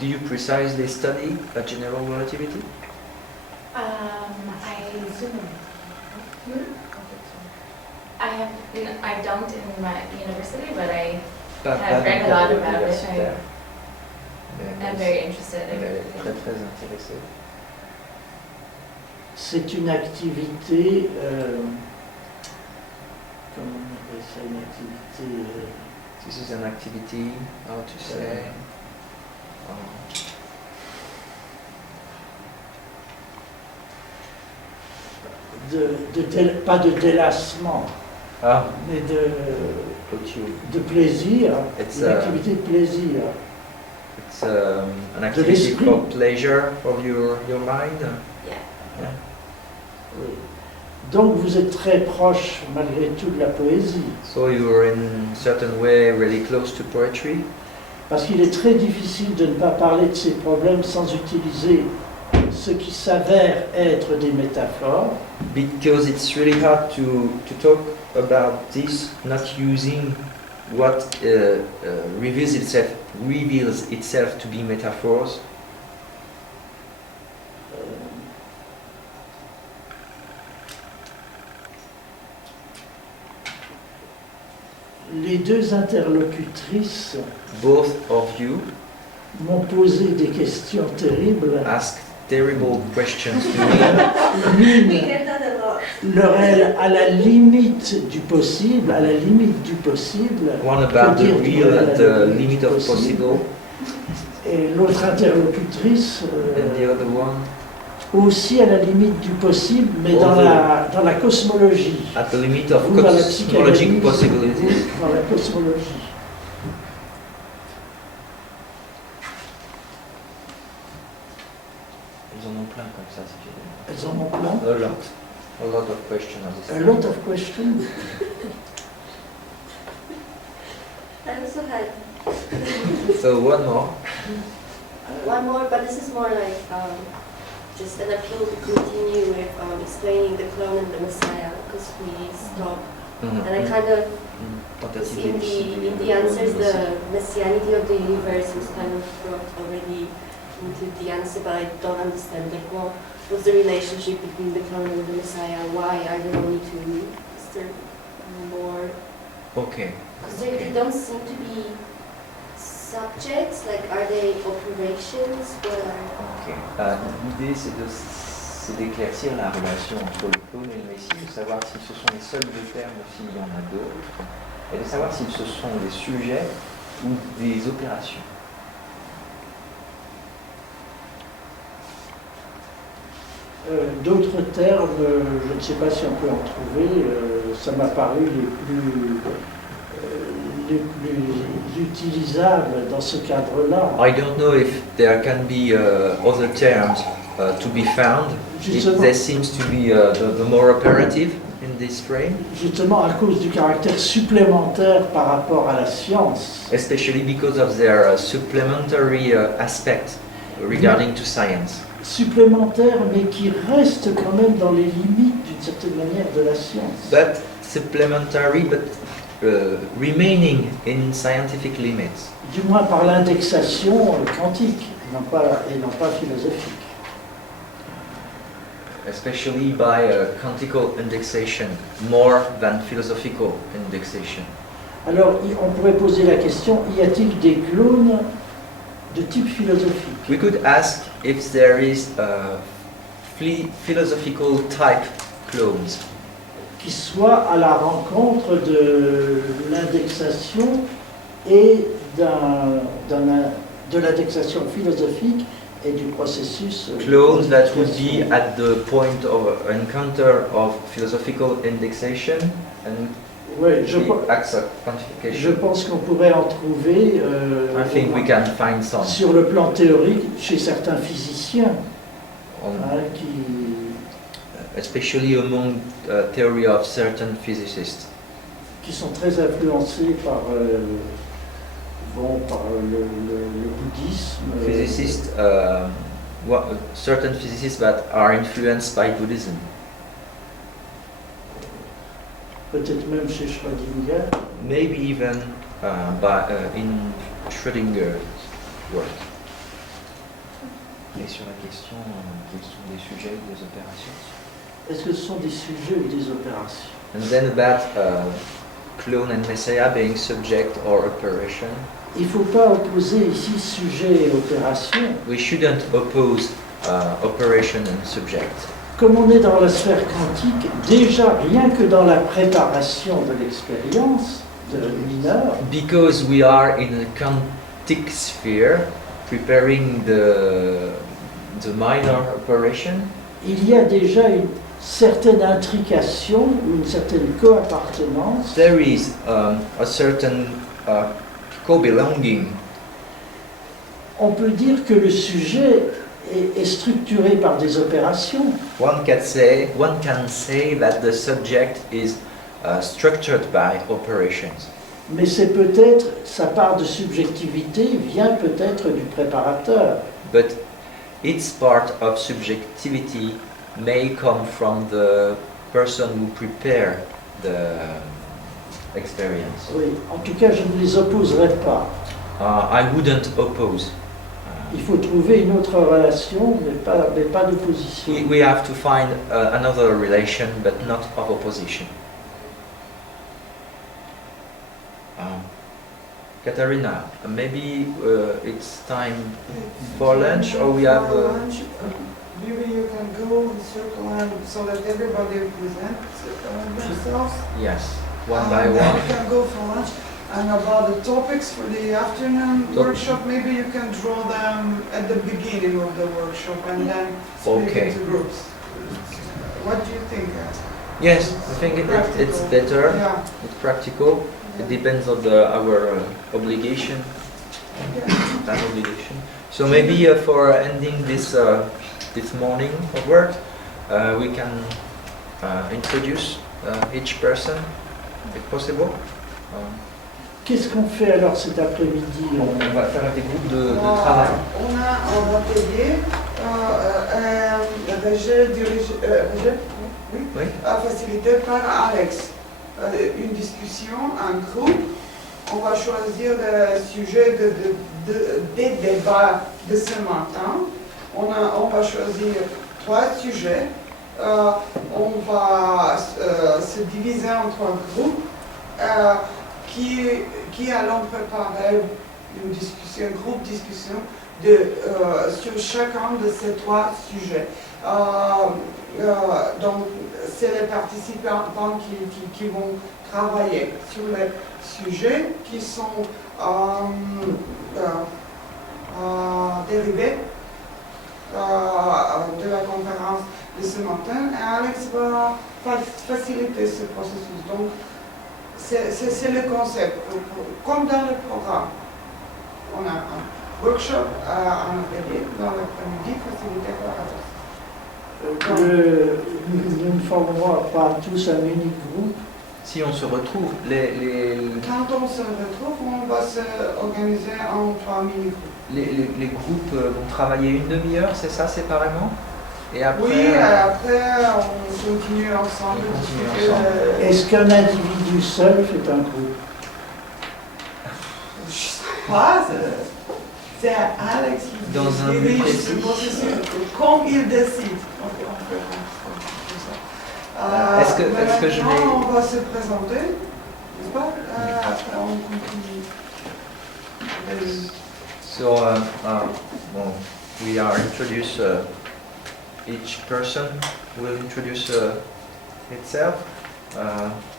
Do you precisely study a general relativity? I don't in my university, but I Pas- have pas read a dans lot le about it. universitaire. I'm very interested Elle in est it. très très intéressée. C'est une activité, comment on appelle ça, une activité This is an activity, how to say, pas de délassement, mais de plaisir, It's une activité de plaisir. it's an activity l'esprit. for pleasure of your mind. Yeah. Oui. Donc vous êtes très proche malgré tout de la poésie, So you're in a certain way really close to poetry. parce qu'il est très difficile de ne pas parler de ces problèmes sans utiliser ce qui s'avère être des métaphores, Because it's really hard to talk about this not using what reveals itself to be metaphors. Les deux interlocutrices Both of you m'ont posé des questions terribles. ask terrible questions to me. L'une, We get that a lot. Le réel à la limite du possible, à la limite du possible. One about Que the dire du real réel à at la the limite limit du of possible. possible, Et l'autre interlocutrice and the other one aussi à la limite du possible, mais dans la cosmologie. at the limit of Ou dans la cosmologic psychanalyse, possibilities. ou dans la cosmologie. Ils en ont plein comme ça, si tu veux. Elles en ont plein. A lot of questions on this. A lot of questions. I also had So one more. one more, but this is more like just an appeal to continue with explaining the clone and the Messiah, because we stopped. And I kind of, in the answers, the messianity of the universe was kind of brought already into the answer, but I don't understand, like, what's the relationship between the clone and the Messiah? Why are there only two? Is there more? Okay. Because they don't seem to be subjects, like, are they operations? What are... Okay. L'idée, c'est d'éclaircir la relation entre le clone et le Messie, de savoir si ce sont les seuls deux termes ou s'il y en a d'autres, et de savoir si ce sont des sujets ou des opérations. D'autres termes, je ne sais pas si on peut en trouver, ça m'a paru les plus utilisables dans ce cadre-là. I don't know if there can be other terms to be found. There seems to be the more operative in this frame. Justement à cause du caractère supplémentaire par rapport à la science. Especially because of their supplementary aspect regarding to science. Supplémentaire, mais qui reste quand même dans les limites d'une certaine manière de la science. But supplementary, but remaining in scientific limits. Du moins par l'indexation quantique, et non pas philosophique. Especially by quantical indexation, more than philosophical indexation. Alors, on pourrait poser la question, y a-t-il des clones de type philosophique? We could ask if there is philosophical type clones Qui soit à la rencontre de l'indexation et de l'indexation philosophique et du processus. Clones that would be at the point of encounter of philosophical indexation and Ouais, the acts of quantification. je pense qu'on pourrait en trouver I think we can find some. sur le plan théorique chez certains physiciens qui especially among theory of certain physicists. Qui sont très influencés par le bouddhisme. Physicists, certain physicists that are influenced by Buddhism. Peut-être même chez Schrödinger. Maybe even in Schrödinger's work. Et sur la question, quels sont des sujets ou des opérations? Est-ce que ce sont des sujets ou des opérations? And then about clone and messiah being subject or operation. Il ne faut pas opposer ici sujet et opération. We shouldn't oppose operation and subject. Comme on est dans la sphère quantique, déjà rien que dans la préparation de l'expérience de mineur, Because we are in a quantic sphere, preparing the minor operation, il y a déjà une certaine intrication ou une certaine co-appartenance. there is a certain co-belonging. On peut dire que le sujet est structuré par des opérations. One can say that the subject is structured by operations. Mais c'est peut-être, sa part de subjectivité vient peut-être du préparateur. But its part of subjectivity may come from the person who prepared the experience. Oui, en tout cas, je ne les opposerai pas. I wouldn't oppose. Il faut trouver une autre relation, mais pas d'opposition. We have to find another relation, but not of opposition. Katarina, maybe it's time for lunch, or we have. maybe you can go in circle and so that everybody presents themselves. Yes, one by Then one. we can go for lunch. And about the topics for the afternoon workshop, maybe you can draw them at the beginning of the workshop and then split Okay. into groups. What do you think? Yes, I think it's better. Yeah. It's practical. It depends on our obligation, time obligation. So maybe for ending this morning of work, we can introduce each person, if possible. Qu'est-ce qu'on fait alors cet après-midi? On va faire des groupes de travail. On a un atelier, Oui. facilité par Alex. Une discussion, un groupe. On va choisir le sujet des débats de ce matin. On va choisir 3 sujets. On va se diviser en 3 groupes qui allons préparer une discussion, un groupe discussion sur chacun de ces 3 sujets. Donc, c'est les participants qui vont travailler sur les sujets qui sont dérivés de la conférence de ce matin. Et Alex va faciliter ce processus. Donc, c'est le concept. Comme dans le programme, on a un workshop, un atelier dans l'après-midi facilité par Alex. Nous ne formerons pas tous un mini-groupe. Si on se retrouve, Quand on se retrouve, on va s'organiser en 3 mini-groupes. les groupes vont travailler une demi-heure, c'est ça, séparément? Et après, Oui, après on continue ensemble. On continue discuter, ensemble. Est-ce qu'un individu seul fait un groupe? Je sais pas, c'est Alex qui Dans un but dirige précis. ce processus, comme il décide. On fait comme ça. Est-ce que je vais... Maintenant, on va se présenter, n'est-ce pas? Après, on continue. So, well, we are introduce, each person will introduce itself.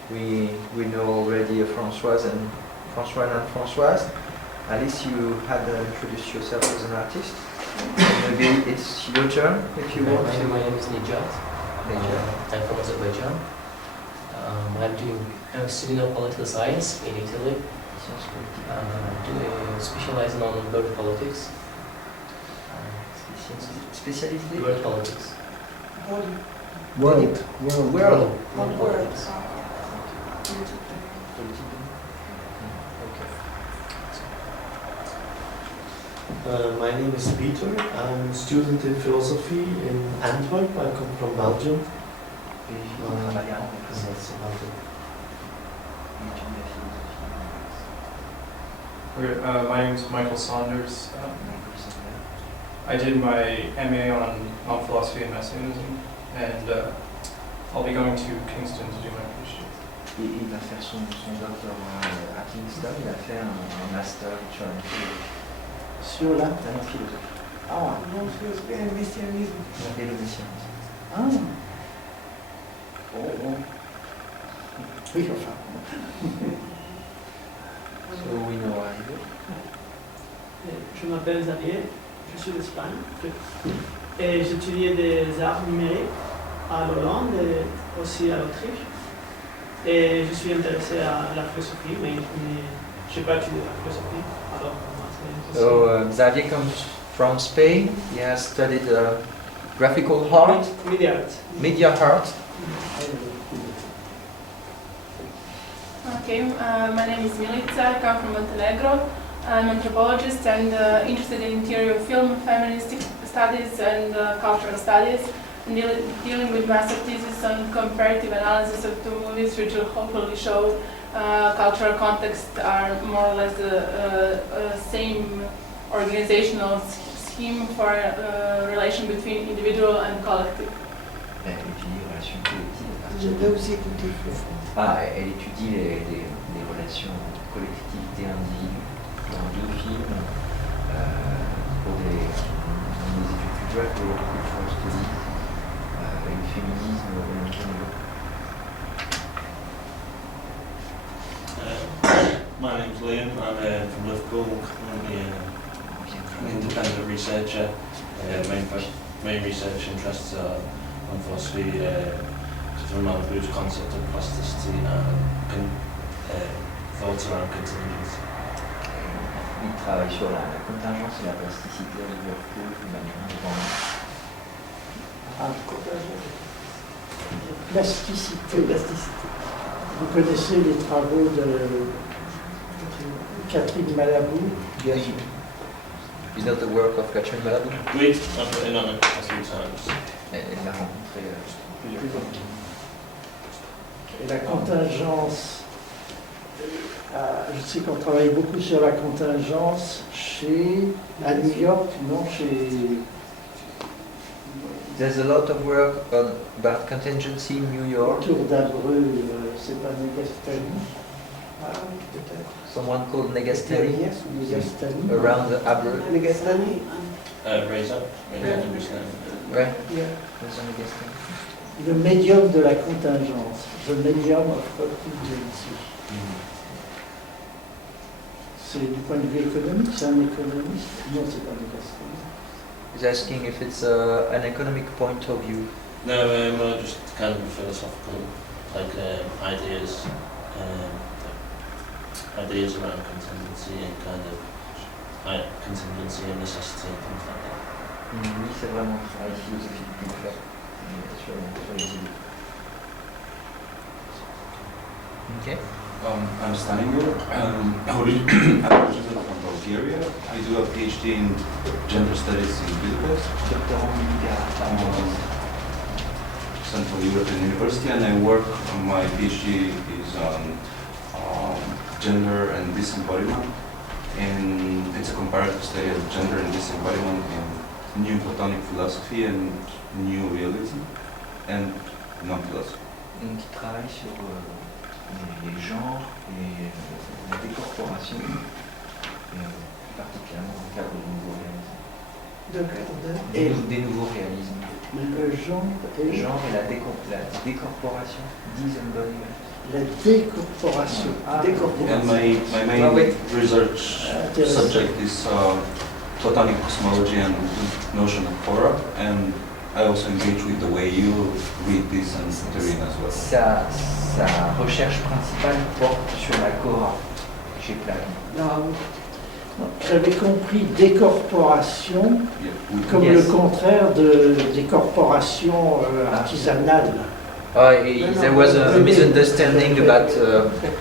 We know already François and Françoise. Alice, you had introduced yourself as an artist. Maybe it's your turn if you want to. My name is Nijat. I'm from Azerbaijan. I'm doing studying of political science in Italy. Specializing on world politics. Spécialisé? World politics. World. World politics. My name is Peter. I'm a student in philosophy in Antwerp. I come from Belgium. That's Belgium. My name is Michael Saunders. I did my MA on philosophy and messianism, and I'll be going to Kingston to do my PhD. Il va faire son doctorat à Kingston, il a fait un master Sur la philosophie. Ah. Donc, c'est un messianisme. Et le messianisme. Ah. Oh. Oui, enfin. So we know Je m'appelle Xavier, je suis d'Espagne et j'étudiais des arts numériques à l'Hollande et aussi à l'Autriche. Et je suis intéressé à la philosophie, mais je n'ai pas étudié la philosophie. Alors pour moi, c'est So Xavier comes from Spain. He has studied graphical art, media art. Okay, my name is Milica, I come from Montenegro. I'm an anthropologist and interested in interior film, feministic studies and cultural studies, and dealing with master thesis on comparative analysis of 2 movies which will hopefully show cultural contexts are more or less the same organizational scheme for relation between individual and collective. Elle étudie les relations collectives. J'avais aussi écouté. Ah, elle étudie les relations collectivité-individu dans 2 films pour des études graduate cultural studies in féminisme et My name's Liam. I'm from Liverpool. Currently an independent researcher. Main research interests are on philosophy, from Malibu's concept of plasticity and thoughts around contingency. Il travaille sur la contingence et la plasticité à Liverpool de manière indépendante. Plasticité. Vous connaissez les travaux de Catherine Malabou? Bien sûr. You know the work of Catherine Malabou? Oui, I've written on it a few times. Elle l'a rencontré plusieurs fois. Et la contingence, je sais qu'on travaille beaucoup sur la contingence à New York, non, There's a lot of work about contingency in New York. Autour d'Abreu, c'est pas Negastani. Someone called Negastani. Yes, Negastani. Around the Abreu. Negastani? Reza. Ouais. Yeah. Reza Negastani. Le médium de la contingence, the medium of contingency. C'est du point de vue économique, c'est un économiste? Non, c'est pas Negastani. He's asking if it's an economic point of view. No, just kind of philosophical, like ideas around contingency and kind of contingency and necessity and things like that. Oui, c'est vraiment un travail philosophique qu'il fait sur les idées. Okay. I'm Stanimir. I'm originally from Bulgaria. I do a PhD in gender studies in Budapest, Central European University, and I work. My PhD is on gender and disembodiment, and it's a comparative study of gender and disembodiment in New Platonic philosophy and New Realism and non-philosophy. Donc, il travaille sur les genres et la décorporation, particulièrement dans le cadre du nouveau réalisme. Des nouveaux réalismes. Le genre et la décorporation, disembodiment. La décorporation. And my main research subject is Platonic cosmology and the notion of Cora, and I also engage with the way you read this and Terine as well. Sa recherche principale porte sur la Cora chez Platon. J'avais compris décorporation comme le contraire de décorporation artisanale. There was a misunderstanding about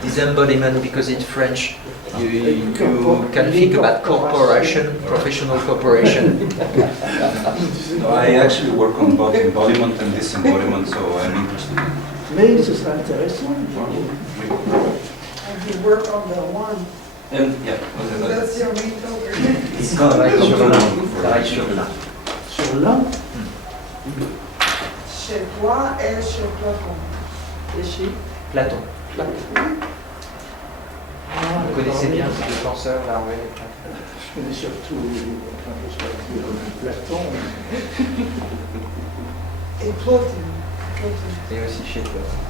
disembodiment because in French you can think about corporation, professional corporation. No, I actually work on both embodiment and disembodiment, so I'm interested in it. Mais ce serait intéressant. And you work on the one. And yeah, That's your main focus. it's kind of like sur l'un. Sur l'un. Chez toi et chez Platon. Et chez Platon. Vous connaissez bien ces penseurs, Laruelle et Platon? Je connais surtout Platon. Et Platon. Et aussi chez Platon.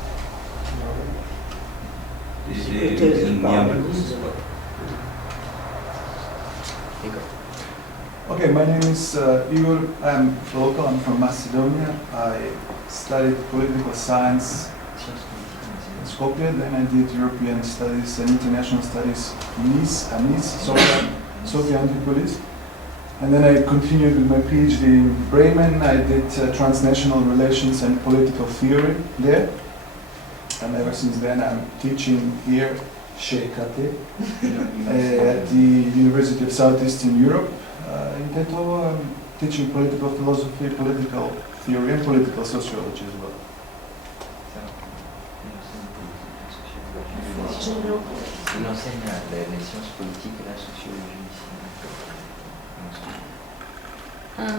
Hypothèse du parallélisme. Okay, my name is Igor. I'm local. I'm from Macedonia. I studied political science in Skopje. Then I did European studies and international studies in Nice, Sofia Antipolis. And then I continued with my PhD in Bremen. I did transnational relations and political theory there. And ever since then I'm teaching here, Shekate, at the University of Southeastern Europe. In Tetovo, I'm teaching political philosophy, political theory, and political sociology as well. Il enseigne les sciences politiques et la sociologie ici.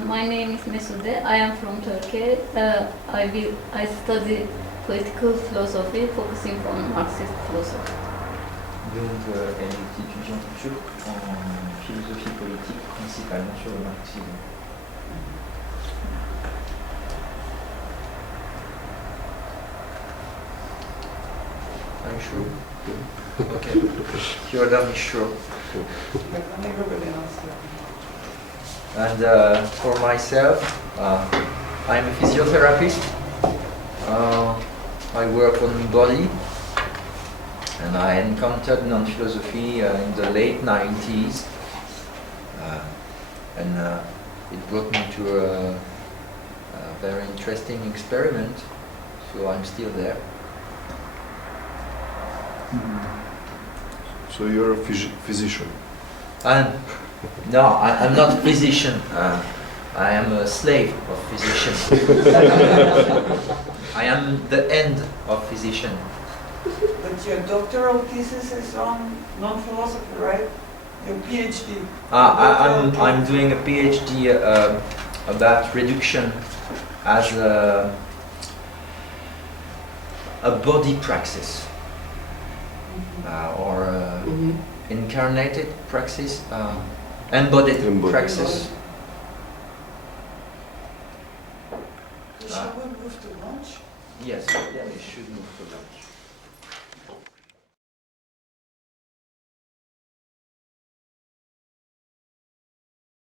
My name is Mesude. I am from Turkey. I study political philosophy, focusing on Marxist philosophy. Donc, elle est étudiante turque en philosophie politique, principalement sur le marxisme. Are you sure? Okay. You're done, sure. And for myself, I'm a physiotherapist. I work on body, and I encountered non-philosophy in the late 90s, and it brought me to a very interesting experiment, so I'm still there. So you're a physician? No, I'm not a physician. I am a slave of physician. I am the end of physician. But your doctoral thesis is on non-philosophy, right? Your PhD. I'm doing a PhD about reduction as a body praxis, or incarnated praxis, embodied praxis. Shall we move to lunch? Yes, we should move to lunch.